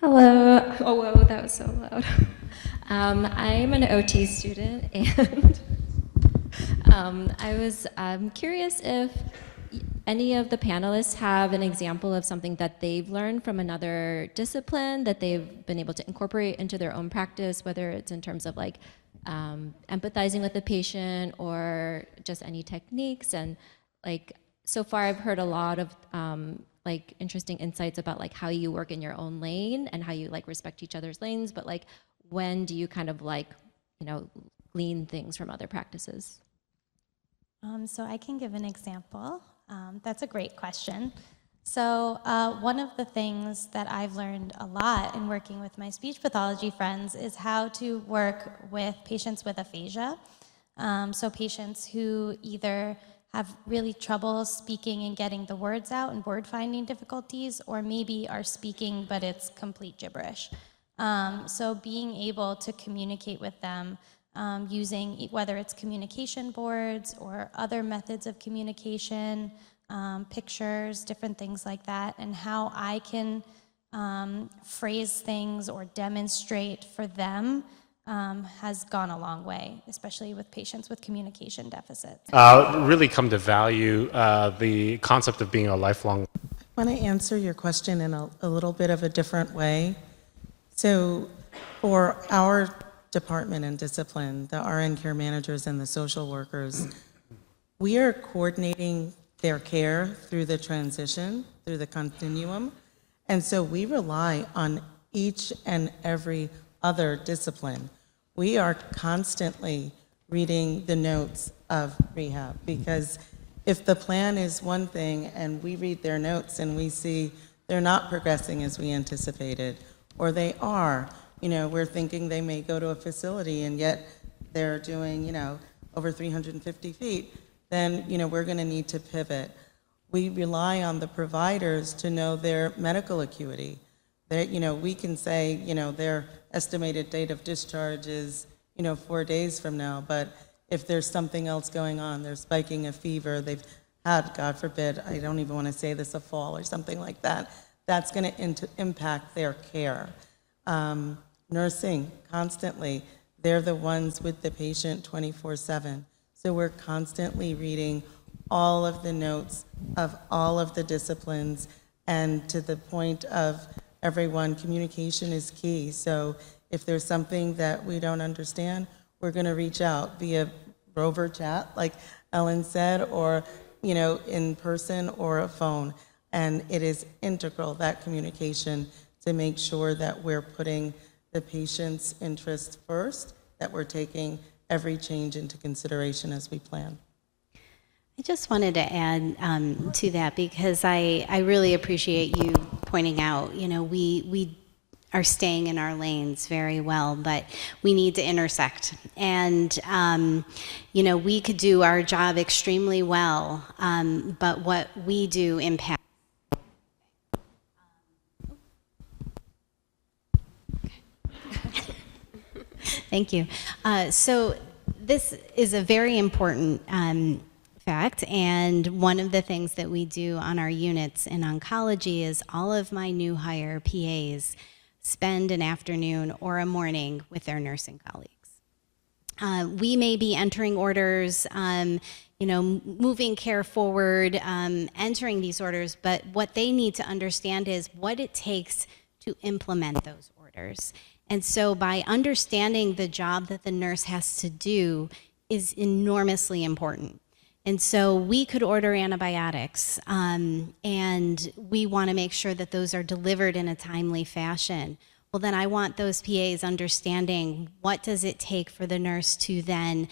Hello. Oh, whoa, that was so loud. I'm an OT student, and I was curious if any of the panelists have an example of something that they've learned from another discipline that they've been able to incorporate into their own practice, whether it's in terms of like empathizing with the patient or just any techniques. And like so far I've heard a lot of like interesting insights about like how you work in your own lane and how you like respect each other's lanes, but like when do you kind of like, glean things from other practices? So I can give an example. That's a great question. So one of the things that I've learned a lot in working with my speech pathology friends is how to work with patients with aphasia. So patients who either have really trouble speaking and getting the words out and word finding difficulties, or maybe are speaking but it's complete gibberish. So being able to communicate with them using whether it's communication boards or other methods of communication, pictures, different things like that, and how I can phrase things or demonstrate for them has gone a long way, especially with patients with communication deficits. Really come to value the concept of being a lifelong. I want to answer your question in a little bit of a different way. So for our department and discipline, the RN care managers and the social workers, we are coordinating their care through the transition, through the continuum. And so we rely on each and every other discipline. We are constantly reading the notes of rehab, because if the plan is one thing and we read their notes and we see they're not progressing as we anticipated, or they are, we're thinking they may go to a facility and yet they're doing, over 350 feet, then, we're going to need to pivot. We rely on the providers to know their medical acuity. We can say, their estimated date of discharge is, 4 days from now, but if there's something else going on, they're spiking a fever, they've had, God forbid, I don't even want to say this, a fall or something like that, that's going to impact their care. Nursing, constantly, they're the ones with the patient 24/7. So we're constantly reading all of the notes of all of the disciplines, and to the point of everyone, communication is key. So if there's something that we don't understand, we're going to reach out via rover chat, like Ellen said, or in person or a phone. And it is integral, that communication, to make sure that we're putting the patient's interests first, that we're taking every change into consideration as we plan. I just wanted to add to that, because I really appreciate you pointing out, we are staying in our lanes very well, but we need to intersect. And, we could do our job extremely well, but what we do impacts. Thank you. So this is a very important fact, and one of the things that we do on our units in oncology is all of my new hire PAs spend an afternoon or a morning with their nursing colleagues. We may be entering orders, moving care forward, entering these orders, but what they need to understand is what it takes to implement those orders. And so by understanding the job that the nurse has to do is enormously important. And so we could order antibiotics, and we want to make sure that those are delivered in a timely fashion. Well, then I want those PAs understanding what does it take for the nurse to then,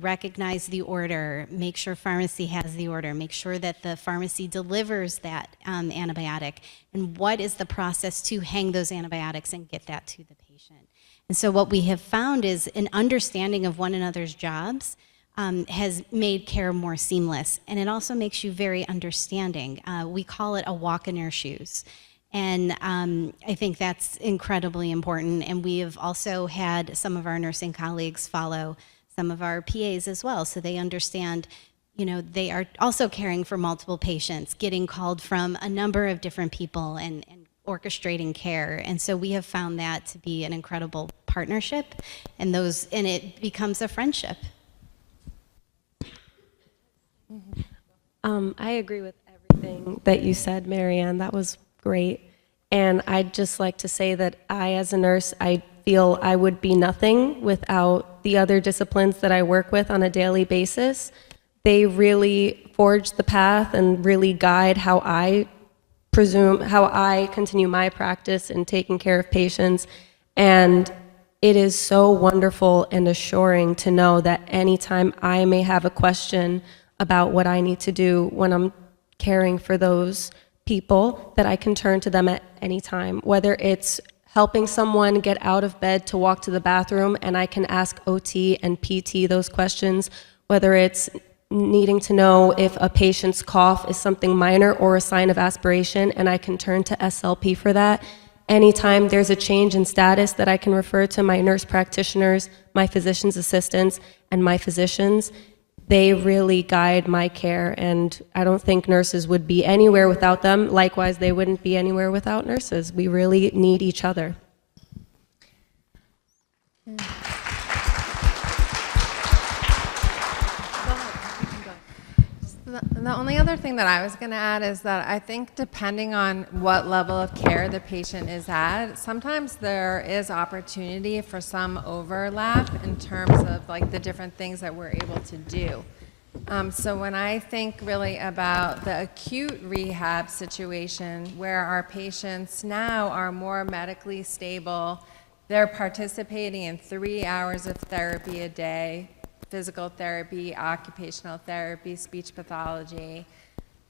recognize the order, make sure pharmacy has the order, make sure that the pharmacy delivers that antibiotic, and what is the process to hang those antibiotics and get that to the patient. And so what we have found is an understanding of one another's jobs has made care more seamless, and it also makes you very understanding. We call it a walk in their shoes. And I think that's incredibly important. And we have also had some of our nursing colleagues follow some of our PAs as well, so they understand, they are also caring for multiple patients, getting called from a number of different people and orchestrating care. And so we have found that to be an incredible partnership, and it becomes a friendship. I agree with everything that you said, Marianne. That was great. And I'd just like to say that I, as a nurse, I feel I would be nothing without the other disciplines that I work with on a daily basis. They really forge the path and really guide how I continue my practice in taking care of patients. And it is so wonderful and assuring to know that anytime I may have a question about what I need to do when I'm caring for those people, that I can turn to them at any time, whether it's helping someone get out of bed to walk to the bathroom and I can ask OT and PT those questions, whether it's needing to know if a patient's cough is something minor or a sign of aspiration and I can turn to SLP for that. Anytime there's a change in status that I can refer to my nurse practitioners, my physician's assistants, and my physicians, they really guide my care, and I don't think nurses would be anywhere without them. Likewise, they wouldn't be anywhere without nurses. We really need each other. The only other thing that I was going to add is that I think depending on what level of care the patient is at, sometimes there is opportunity for some overlap in terms of like the different things that we're able to do. So when I think really about the acute rehab situation where our patients now are more medically stable, they're participating in 3 hours of therapy a day, physical therapy, occupational therapy, speech pathology.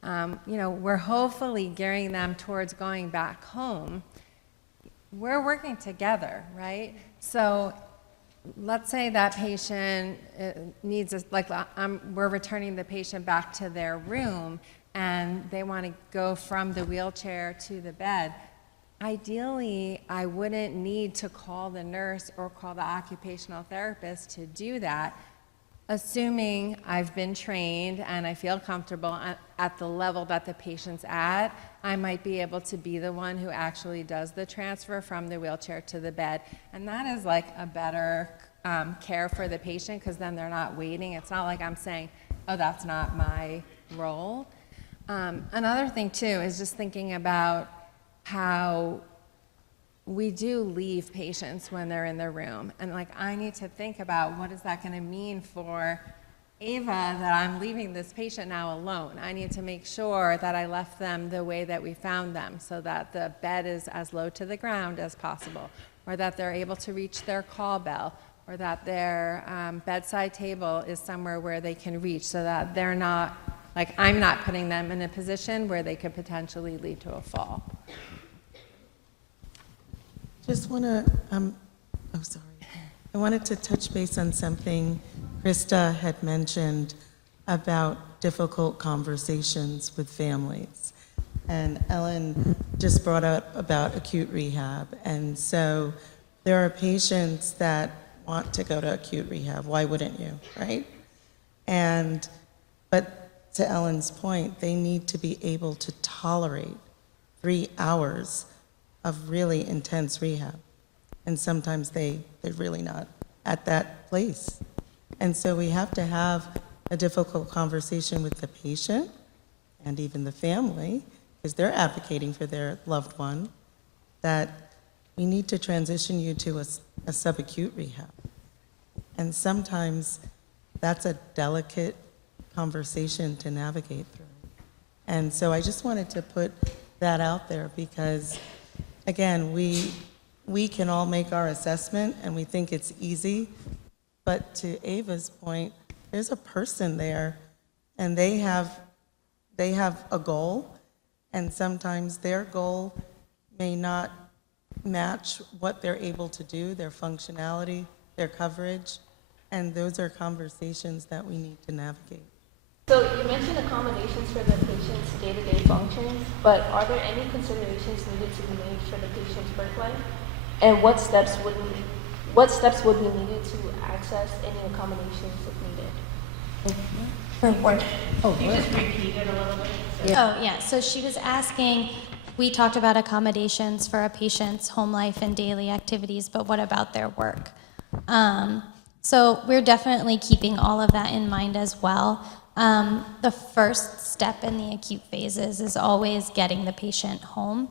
We're hopefully gearing them towards going back home. We're working together, right? So let's say that patient needs, we're returning the patient back to their room and they want to go from the wheelchair to the bed. Ideally, I wouldn't need to call the nurse or call the occupational therapist to do that. Assuming I've been trained and I feel comfortable at the level that the patient's at, I might be able to be the one who actually does the transfer from the wheelchair to the bed. And that is like a better care for the patient because then they're not waiting. It's not like I'm saying, oh, that's not my role. Another thing too is just thinking about how we do leave patients when they're in the room. And I need to think about what is that going to mean for Ava that I'm leaving this patient now alone. I need to make sure that I left them the way that we found them so that the bed is as low to the ground as possible, or that they're able to reach their call bell, or that their bedside table is somewhere where they can reach so that they're not, I'm not putting them in a position where they could potentially lead to a fall. Just want to, I wanted to touch base on something Krista had mentioned about difficult conversations with families. And Ellen just brought up about acute rehab. And so there are patients that want to go to acute rehab. Why wouldn't you, right? But to Ellen's point, they need to be able to tolerate 3 hours of really intense rehab. And sometimes they're really not at that place. And so we have to have a difficult conversation with the patient and even the family, because they're advocating for their loved one, that we need to transition you to a subacute rehab. And sometimes that's a delicate conversation to navigate through. And so I just wanted to put that out there because, again, we can all make our assessment and we think it's easy, but to Ava's point, there's a person there and they have a goal, and sometimes their goal may not match what they're able to do, their functionality, their coverage, and those are conversations that we need to navigate. So you mentioned accommodations for the patient's day-to-day functions, but are there any considerations needed to be made for the patient's work life? And what steps would be needed to access any accommodations if needed? For work. Can you just repeat it a little bit? Oh, yeah. So she was asking, we talked about accommodations for a patient's home life and daily activities, but what about their work? So we're definitely keeping all of that in mind as well. The first step in the acute phases is always getting the patient home,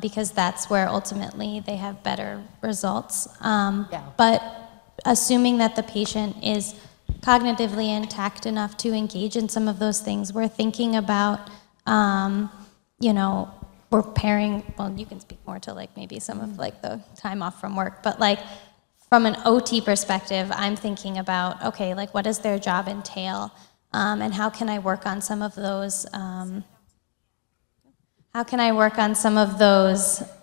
because that's where ultimately they have better results. But assuming that the patient is cognitively intact enough to engage in some of those things, we're thinking about, we're pairing, well, you can speak more to like maybe some of like the time off from work, but like from an OT perspective, I'm thinking about, okay, like what does their job entail? And how can I work on some of those,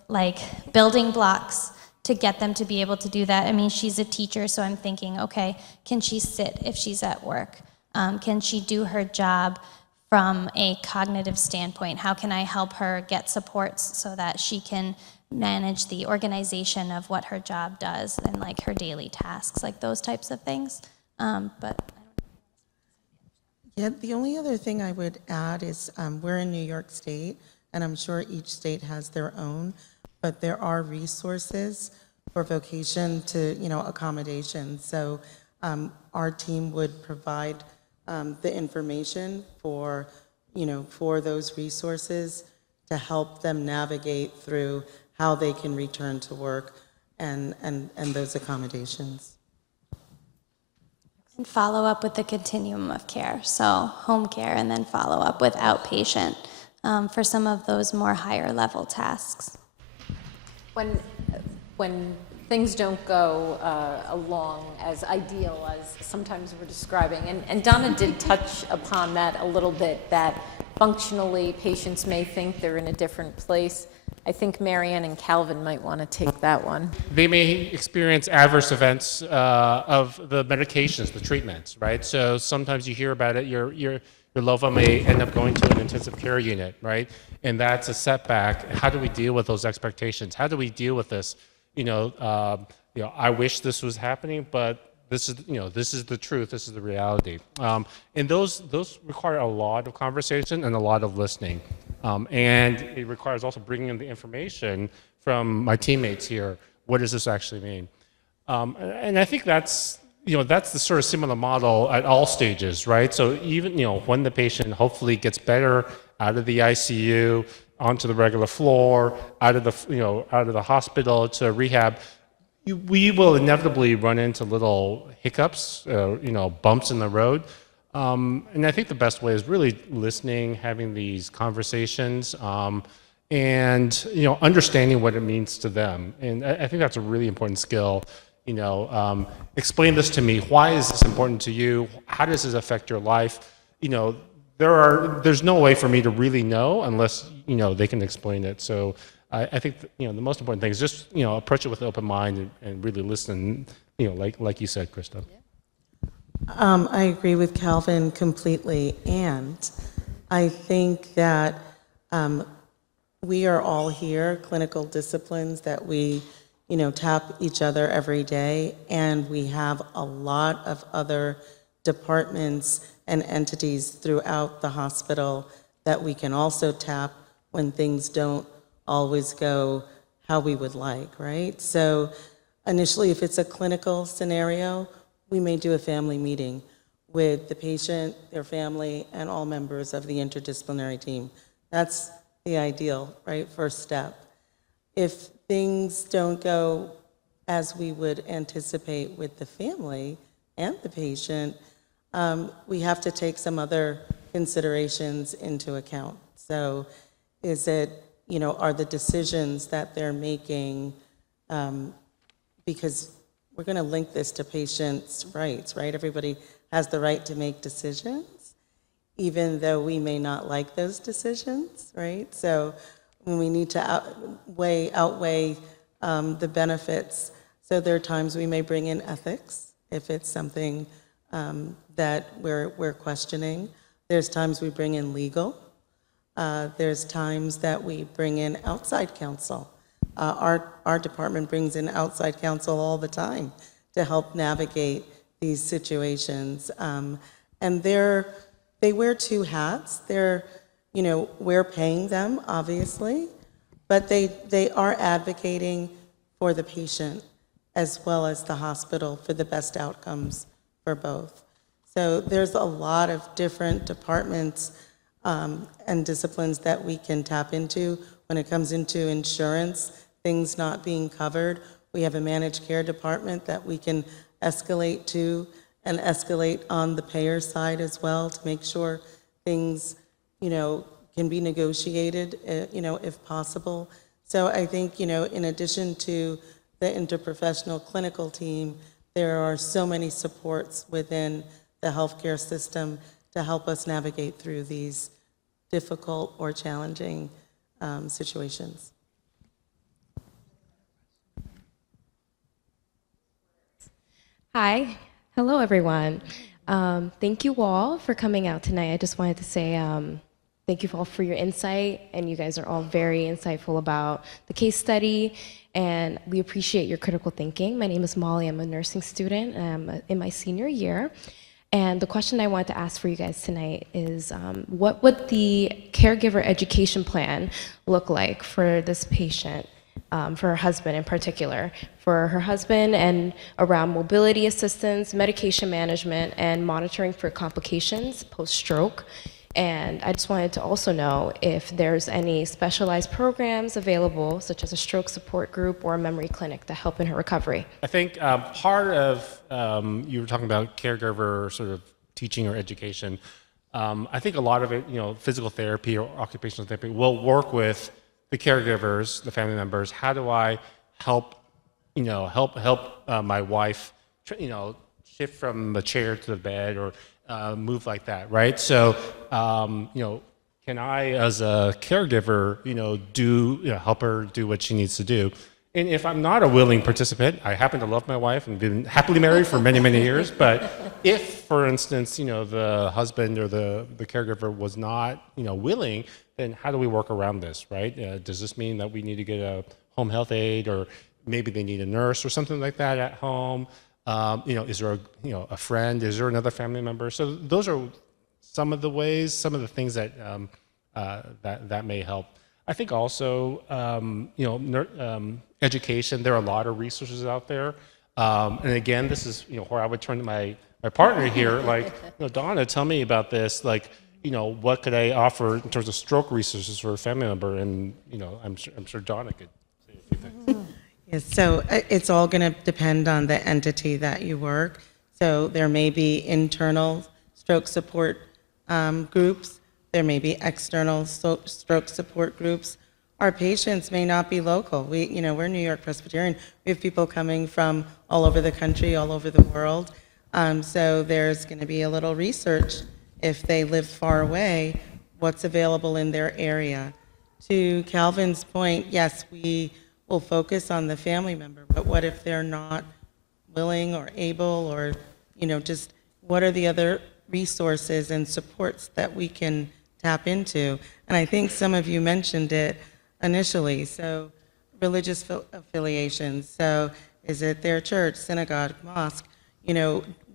like building blocks to get them to be able to do that? I mean, she's a teacher, so I'm thinking, okay, can she sit if she's at work? Can she do her job from a cognitive standpoint? How can I help her get supports so that she can manage the organization of what her job does and like her daily tasks, like those types of things? Yeah, the only other thing I would add is we're in New York State, and I'm sure each state has their own, but there are resources for vocation to, accommodation. So our team would provide the information for those resources to help them navigate through how they can return to work and those accommodations. And follow up with the continuum of care, so home care and then follow up with outpatient for some of those more higher level tasks. When things don't go along as ideal as sometimes we're describing, and Donna did touch upon that a little bit, that functionally patients may think they're in a different place. I think Marianne and Calvin might want to take that one. They may experience adverse events of the medications, the treatments, right? So sometimes you hear about it, your loved one may end up going to an intensive care unit, right? And that's a setback. How do we deal with those expectations? How do we deal with this? I wish this was happening, but this is the truth. This is the reality. And those require a lot of conversation and a lot of listening. And it requires also bringing in the information from my teammates here. What does this actually mean? And I think that's the sort of similar model at all stages, right? So even, when the patient hopefully gets better out of the ICU, onto the regular floor, out of the hospital to rehab, we will inevitably run into little hiccups, bumps in the road. And I think the best way is really listening, having these conversations, and understanding what it means to them. And I think that's a really important skill. Explain this to me. Why is this important to you? How does this affect your life? There's no way for me to really know unless they can explain it. So I think the most important thing is just approach it with an open mind and really listen. Like you said, Krista. I agree with Calvin completely, and I think that we are all here, clinical disciplines that we, tap each other every day, and we have a lot of other departments and entities throughout the hospital that we can also tap when things don't always go how we would like, right? So initially, if it's a clinical scenario, we may do a family meeting with the patient, their family, and all members of the interdisciplinary team. That's the ideal, right, first step. If things don't go as we would anticipate with the family and the patient, we have to take some other considerations into account. So is it, are the decisions that they're making, because we're going to link this to patients' rights, right? Everybody has the right to make decisions, even though we may not like those decisions, right? So when we need to outweigh the benefits. So there are times we may bring in ethics if it's something that we're questioning. There's times we bring in legal. There's times that we bring in outside counsel. Our department brings in outside counsel all the time to help navigate these situations. And they wear two hats. We're paying them, obviously, but they are advocating for the patient as well as the hospital for the best outcomes for both. So there's a lot of different departments and disciplines that we can tap into when it comes into insurance, things not being covered. We have a managed care department that we can escalate to and escalate on the payer side as well to make sure things, can be negotiated, if possible. So I think, in addition to the interprofessional clinical team, there are so many supports within the healthcare system to help us navigate through these difficult or challenging situations. Hi. Hello, everyone. Thank you all for coming out tonight. I just wanted to say thank you all for your insight, and you guys are all very insightful about the case study, and we appreciate your critical thinking. My name is Molly. I'm a nursing student. I'm in my senior year. And the question I wanted to ask for you guys tonight is, what would the caregiver education plan look like for this patient, for her husband in particular, for her husband, and around mobility assistance, medication management, and monitoring for complications post-stroke? And I just wanted to also know if there's any specialized programs available, such as a stroke support group or a memory clinic to help in her recovery. I think part of, you were talking about caregiver sort of teaching or education. I think a lot of it, physical therapy or occupational therapy will work with the caregivers, the family members. How do I help my wife, shift from the chair to the bed or move like that, right? So, can I, as a caregiver, help her do what she needs to do? And if I'm not a willing participant, I happen to love my wife and been happily married for many, many years, but if, for instance, the husband or the caregiver was not, willing, then how do we work around this, right? Does this mean that we need to get a home health aide, or maybe they need a nurse or something like that at home? Is there a friend? Is there another family member? So those are some of the ways, some of the things that that may help. I think also, education. There are a lot of resources out there, and again, this is where I would turn to my partner here. Like, Donna, tell me about this. Like, what could I offer in terms of stroke resources for a family member? And I'm sure Donna could say a few things. Yes, so it's all going to depend on the entity that you work. So there may be internal stroke support groups. There may be external stroke support groups. Our patients may not be local. We're New York Presbyterian. We have people coming from all over the country, all over the world. So there's going to be a little research if they live far away, what's available in their area. To Calvin's point, yes, we will focus on the family member, but what if they're not willing or able, or just what are the other resources and supports that we can tap into? And I think some of you mentioned it initially. So religious affiliations. So is it their church, synagogue, mosque?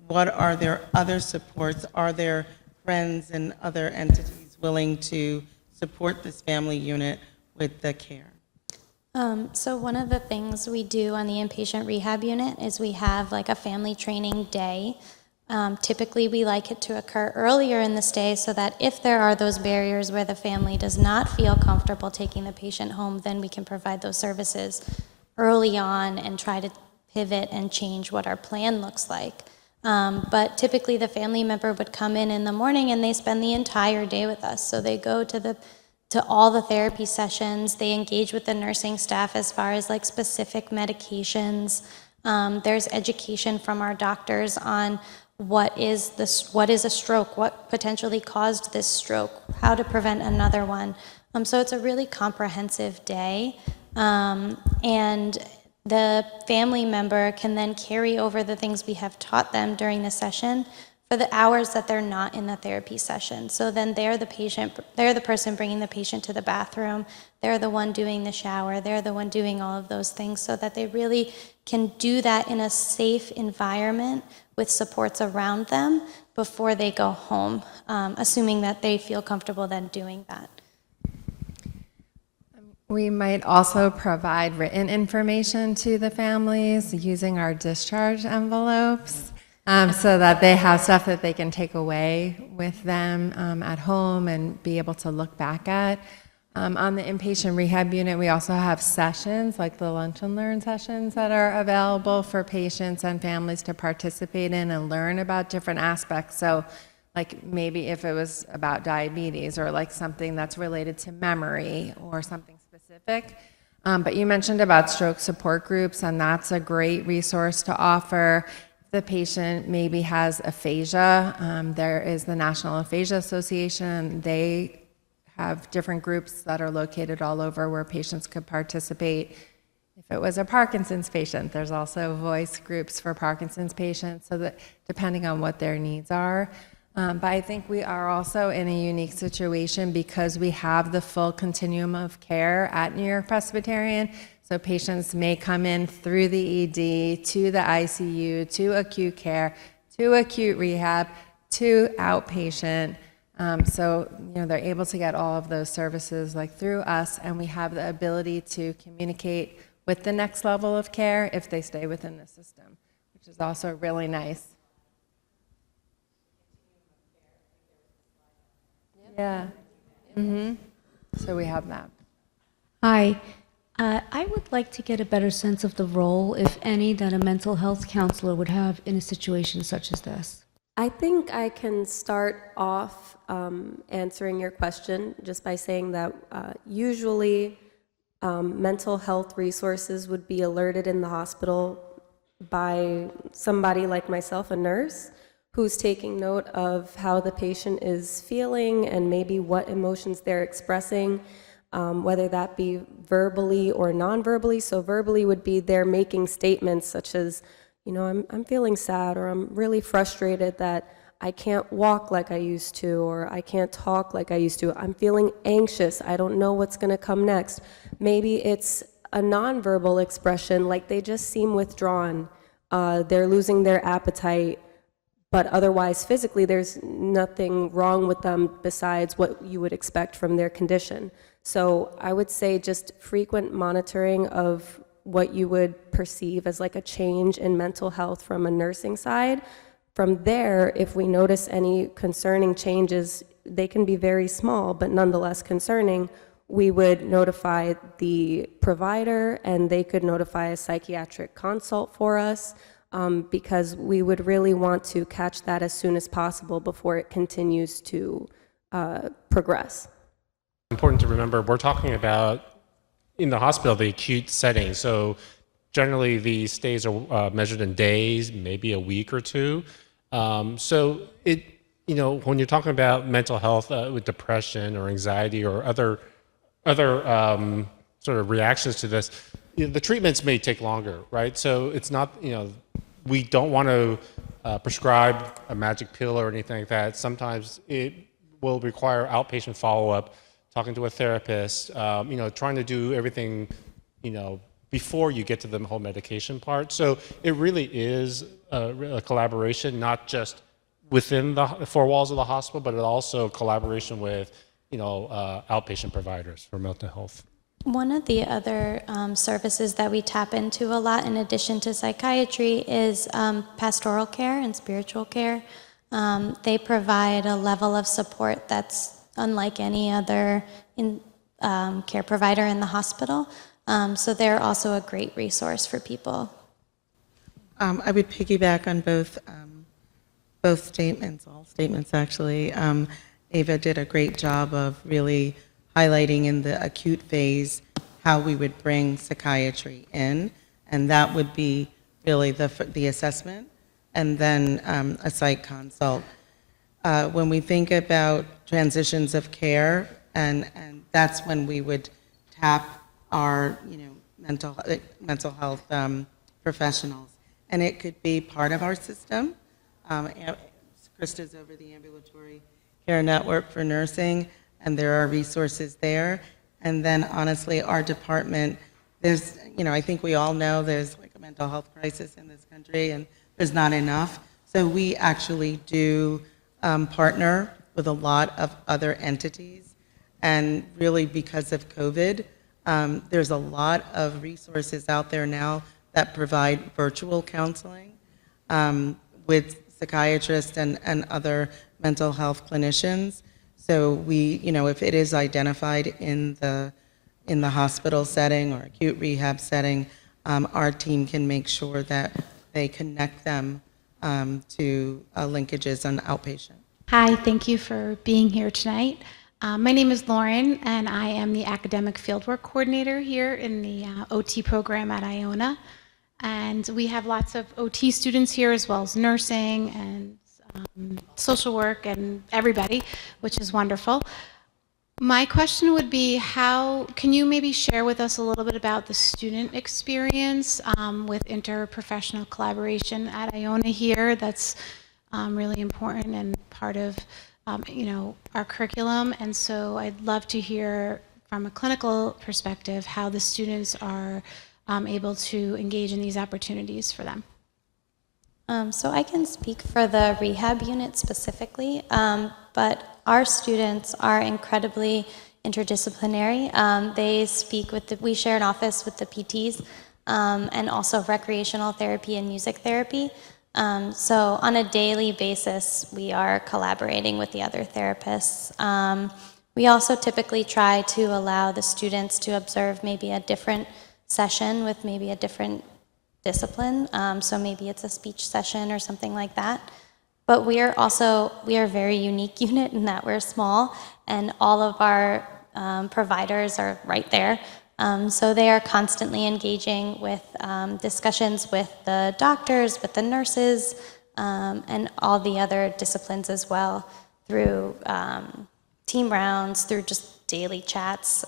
What are their other supports? Are there friends and other entities willing to support this family unit with the care? So one of the things we do on the inpatient rehab unit is we have like a family training day. Typically, we like it to occur earlier in the stay so that if there are those barriers where the family does not feel comfortable taking the patient home, then we can provide those services early on and try to pivot and change what our plan looks like. But typically, the family member would come in the morning and they spend the entire day with us. So they go to all the therapy sessions. They engage with the nursing staff as far as like specific medications. There's education from our doctors on what is a stroke, what potentially caused this stroke, how to prevent another one. So it's a really comprehensive day. And the family member can then carry over the things we have taught them during the session for the hours that they're not in the therapy session. So then they're the person bringing the patient to the bathroom, they're the one doing the shower, they're the one doing all of those things so that they really can do that in a safe environment with supports around them before they go home, assuming that they feel comfortable then doing that. We might also provide written information to the families using our discharge envelopes so that they have stuff that they can take away with them at home and be able to look back at. On the inpatient rehab unit, we also have sessions, like the lunch and learn sessions that are available for patients and families to participate in and learn about different aspects. So like maybe if it was about diabetes or like something that's related to memory or something specific. But you mentioned about stroke support groups, and that's a great resource to offer. If the patient maybe has aphasia, there is the National Aphasia Association. They have different groups that are located all over where patients could participate. If it was a Parkinson's patient, there's also voice groups for Parkinson's patients, so that depending on what their needs are. But I think we are also in a unique situation because we have the full continuum of care at New York Presbyterian. So patients may come in through the ED to the ICU, to acute care, to acute rehab, to outpatient. So they're able to get all of those services like through us, and we have the ability to communicate with the next level of care if they stay within the system, which is also really nice. Yeah. So we have that. Hi. I would like to get a better sense of the role, if any, that a mental health counselor would have in a situation such as this. I think I can start off answering your question just by saying that usually mental health resources would be alerted in the hospital by somebody like myself, a nurse, who's taking note of how the patient is feeling and maybe what emotions they're expressing, whether that be verbally or non-verbally. So verbally would be they're making statements such as, I'm feeling sad, or I'm really frustrated that I can't walk like I used to, or I can't talk like I used to. I'm feeling anxious. I don't know what's going to come next. Maybe it's a non-verbal expression, like they just seem withdrawn. They're losing their appetite. But otherwise, physically, there's nothing wrong with them besides what you would expect from their condition. So I would say just frequent monitoring of what you would perceive as like a change in mental health from a nursing side. From there, if we notice any concerning changes, they can be very small, but nonetheless concerning, we would notify the provider, and they could notify a psychiatric consult for us. Because we would really want to catch that as soon as possible before it continues to progress. Important to remember, we're talking about in the hospital, the acute setting. So generally the stays are measured in days, maybe a week or two. So when you're talking about mental health with depression or anxiety or other sort of reactions to this, the treatments may take longer, right? So it's not, we don't want to prescribe a magic pill or anything like that. Sometimes it will require outpatient follow-up, talking to a therapist, trying to do everything, before you get to the whole medication part. So it really is a collaboration, not just within the four walls of the hospital, but also collaboration with, outpatient providers for mental health. One of the other services that we tap into a lot, in addition to psychiatry, is pastoral care and spiritual care. They provide a level of support that's unlike any other care provider in the hospital. So they're also a great resource for people. I would piggyback on both statements, all statements actually. Ava did a great job of really highlighting in the acute phase how we would bring psychiatry in, and that would be really the assessment, and then a psych consult. When we think about transitions of care, and that's when we would tap our mental health professionals, and it could be part of our system. Krista's over the ambulatory care network for nursing, and there are resources there. And then honestly, our department, there's, I think we all know there's like a mental health crisis in this country, and there's not enough. So we actually do partner with a lot of other entities. And really because of COVID, there's a lot of resources out there now that provide virtual counseling with psychiatrists and other mental health clinicians. So we, if it is identified in the hospital setting or acute rehab setting, our team can make sure that they connect them to linkages on outpatient. Hi, thank you for being here tonight. My name is Lauren, and I am the academic fieldwork coordinator here in the OT program at Iona. And we have lots of OT students here, as well as nursing and social work and everybody, which is wonderful. My question would be, can you maybe share with us a little bit about the student experience with interprofessional collaboration at Iona here? That's really important and part of our curriculum. And so I'd love to hear from a clinical perspective how the students are able to engage in these opportunities for them. So I can speak for the rehab unit specifically, but our students are incredibly interdisciplinary. We share an office with the PTs and also recreational therapy and music therapy. So on a daily basis, we are collaborating with the other therapists. We also typically try to allow the students to observe maybe a different session with maybe a different discipline. So maybe it's a speech session or something like that. But we are a very unique unit in that we're small, and all of our providers are right there. So they are constantly engaging with discussions with the doctors, with the nurses, and all the other disciplines as well, through team rounds, through just daily chats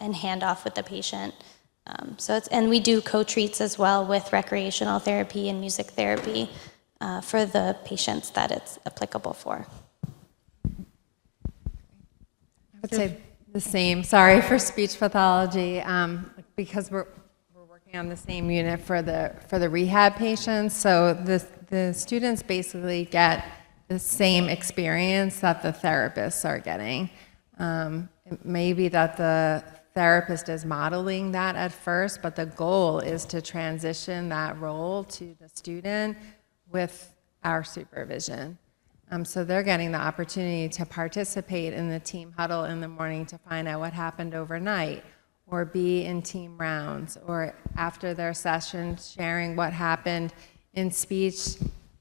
and handoff with the patient. And we do co-treats as well with recreational therapy and music therapy for the patients that it's applicable for. I would say the same. Sorry for speech pathology, because we're working on the same unit for the rehab patients. So the students basically get the same experience that the therapists are getting. It may be that the therapist is modeling that at first, but the goal is to transition that role to the student with our supervision. So they're getting the opportunity to participate in the team huddle in the morning to find out what happened overnight, or be in team rounds, or after their session sharing what happened in speech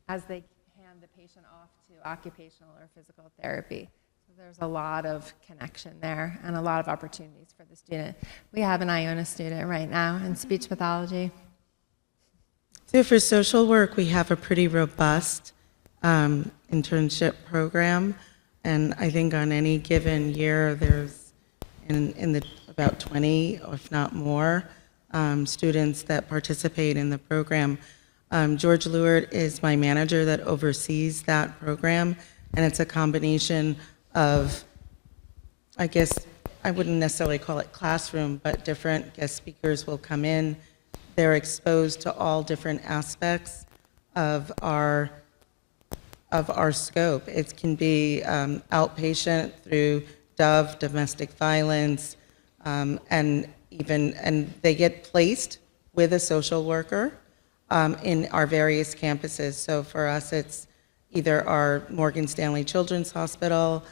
as they hand the patient off to occupational or physical therapy. So there's a lot of connection there and a lot of opportunities for the student. We have an Iona student right now in speech pathology. So for social work, we have a pretty robust internship program, and I think on any given year there's about 20, if not more, students that participate in the program. George Lewert is my manager that oversees that program, and it's a combination of, I guess I wouldn't necessarily call it classroom, but different guest speakers will come in. They're exposed to all different aspects of our scope. It can be outpatient through DOVE, domestic violence, and and they get placed with a social worker in our various campuses. So for us, it's either our Morgan Stanley Children's Hospital,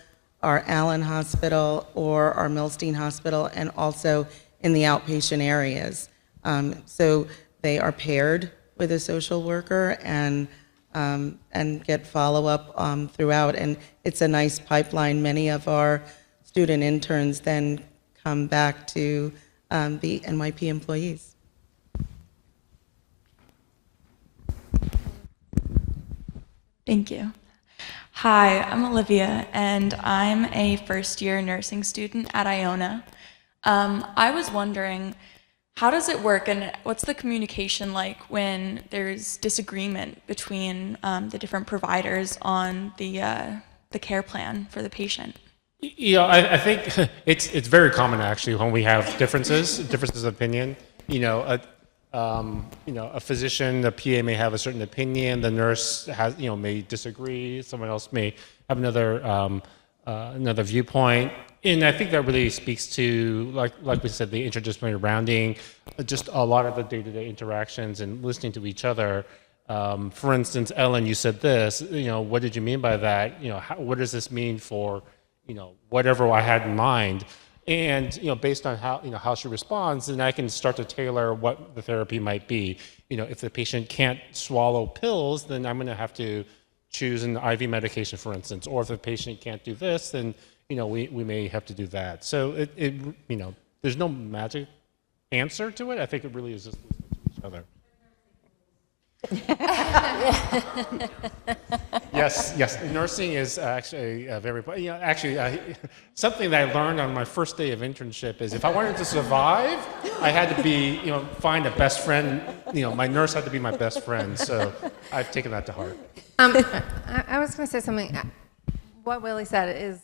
our Allen Hospital, or our Milstein Hospital, and also in the outpatient areas. So they are paired with a social worker and get follow-up throughout. And it's a nice pipeline. Many of our student interns then come back to the NYP employees. Thank you. Hi, I'm Olivia, and I'm a first-year nursing student at Iona. I was wondering, how does it work, and what's the communication like when there's disagreement between the different providers on the care plan for the patient? I think it's very common actually when we have differences of opinion. A physician, the PA may have a certain opinion, the nurse has, may disagree, someone else may have another viewpoint. And I think that really speaks to, like we said, the interdisciplinary rounding, just a lot of the day-to-day interactions and listening to each other. For instance, Ellen, you said this, what did you mean by that? What does this mean for, whatever I had in mind? And based on how she responds, then I can start to tailor what the therapy might be. If the patient can't swallow pills, then I'm going to have to choose an IV medication, for instance. Or if the patient can't do this, then we may have to do that. So there's no magic answer to it. I think it really is just listening to each other. Yes. Nursing is actually very, something that I learned on my first day of internship is if I wanted to survive, I had to find a best friend. My nurse had to be my best friend. So I've taken that to heart. I was going to say something. What Willie said is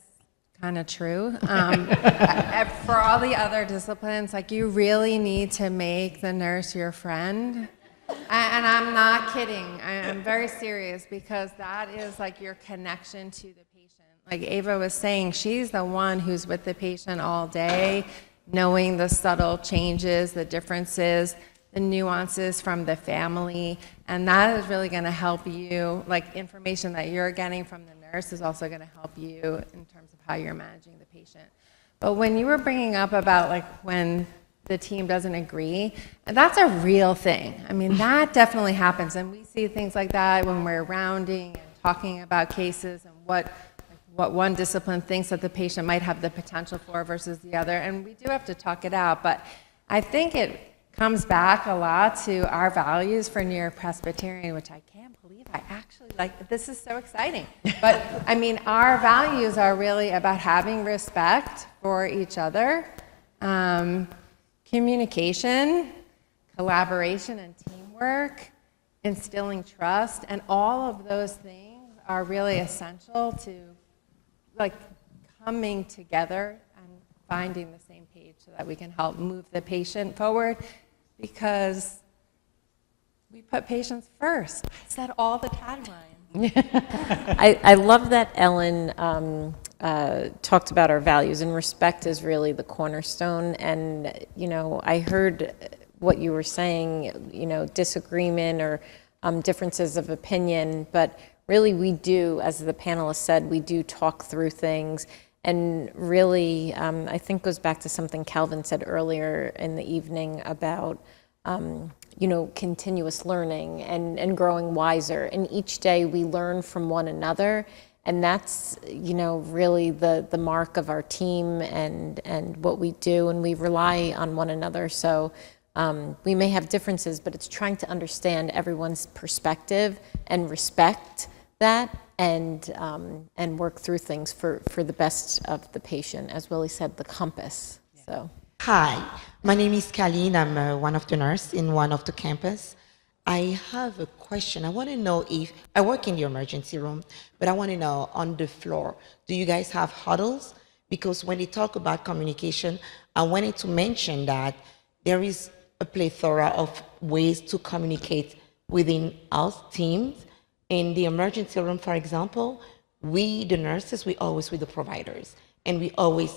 kind of true. For all the other disciplines, you really need to make the nurse your friend. And I'm not kidding. I'm very serious because that is your connection to the patient. Like Ava was saying, she's the one who's with the patient all day, knowing the subtle changes, the differences, the nuances from the family. And that is really going to help you. Information that you're getting from the nurse is also going to help you in terms of how you're managing the patient. But when you were bringing up about when the team doesn't agree, and that's a real thing. I mean, that definitely happens, and we see things like that when we're rounding and talking about cases and what one discipline thinks that the patient might have the potential for versus the other, and we do have to talk it out. But I think it comes back a lot to our values for New York Presbyterian, which I can't believe I actually like. This is so exciting. But I mean, our values are really about having respect for each other, communication, collaboration, and teamwork, instilling trust, and all of those things are really essential to coming together and finding the same page so that we can help move the patient forward, because we put patients first. I said all the taglines. I love that Ellen talked about our values, and respect is really the cornerstone. And, I heard what you were saying, disagreement or differences of opinion, but really we do, as the panelists said, we do talk through things. And really, I think goes back to something Calvin said earlier in the evening about, continuous learning and growing wiser. And each day we learn from one another. And that's, really the mark of our team and what we do. And we rely on one another. So we may have differences, but it's trying to understand everyone's perspective and respect that and work through things for the best of the patient. As Willie said, the compass. So. Hi, my name is Colleen. I'm one of the nurses in one of the campus. I have a question. I want to know if, I work in the emergency room, but I want to know on the floor, do you guys have huddles? Because when they talk about communication, I wanted to mention that there is a plethora of ways to communicate within our teams. In the emergency room, for example, we, the nurses, we always with the providers, and we always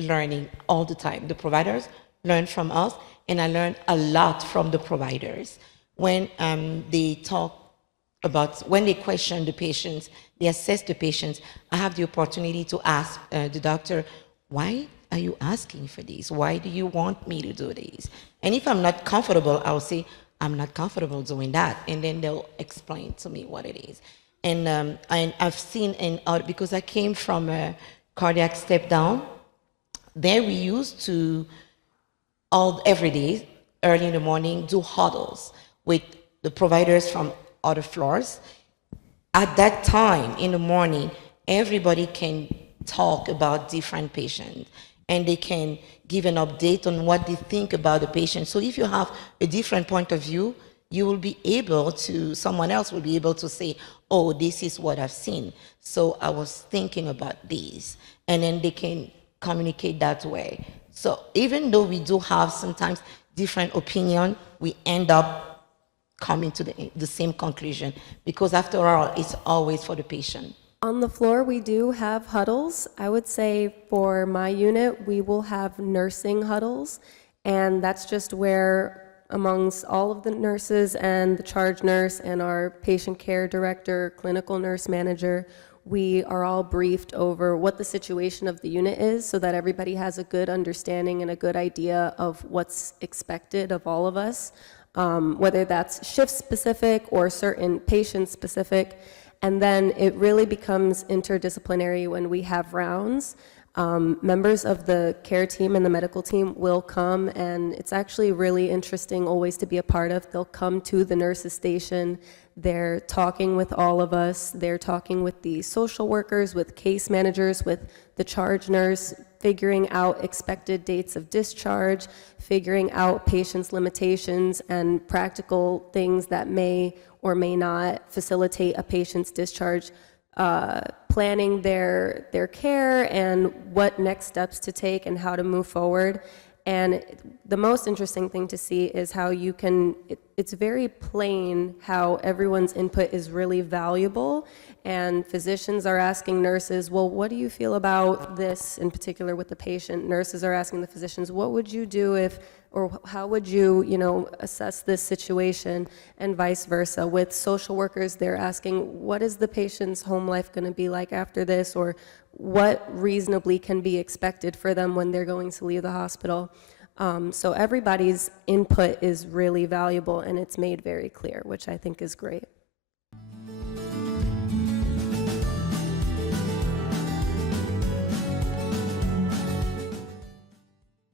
learning all the time. The providers learn from us, and I learned a lot from the providers. When they talk about, when they question the patients, they assess the patients, I have the opportunity to ask the doctor, why are you asking for this? Why do you want me to do this? And if I'm not comfortable, I'll say, I'm not comfortable doing that. And then they'll explain to me what it is. And I've seen, because I came from a cardiac step down, there we used to, every day, early in the morning, do huddles with the providers from other floors. At that time in the morning, everybody can talk about different patients, and they can give an update on what they think about the patient. So if you have a different point of view, you will be able to, someone else will be able to say, oh, this is what I've seen. So I was thinking about this. And then they can communicate that way. So even though we do have sometimes different opinion, we end up coming to the same conclusion, because after all, it's always for the patient. On the floor, we do have huddles. I would say for my unit, we will have nursing huddles, and that's just where amongst all of the nurses and the charge nurse and our patient care director, clinical nurse manager, we are all briefed over what the situation of the unit is so that everybody has a good understanding and a good idea of what's expected of all of us, whether that's shift specific or certain patient specific. And then it really becomes interdisciplinary when we have rounds. Members of the care team and the medical team will come, and it's actually really interesting always to be a part of. They'll come to the nurses' station. They're talking with all of us. They're talking with the social workers, with case managers, with the charge nurse, figuring out expected dates of discharge, figuring out patients' limitations and practical things that may or may not facilitate a patient's discharge, planning their care and what next steps to take and how to move forward. And the most interesting thing to see is how you can, it's very plain how everyone's input is really valuable. And physicians are asking nurses, well, what do you feel about this in particular with the patient? Nurses are asking the physicians, what would you do if, or how would you, assess this situation, and vice versa. With social workers, they're asking, what is the patient's home life going to be like after this, or what reasonably can be expected for them when they're going to leave the hospital. So everybody's input is really valuable, and it's made very clear, which I think is great.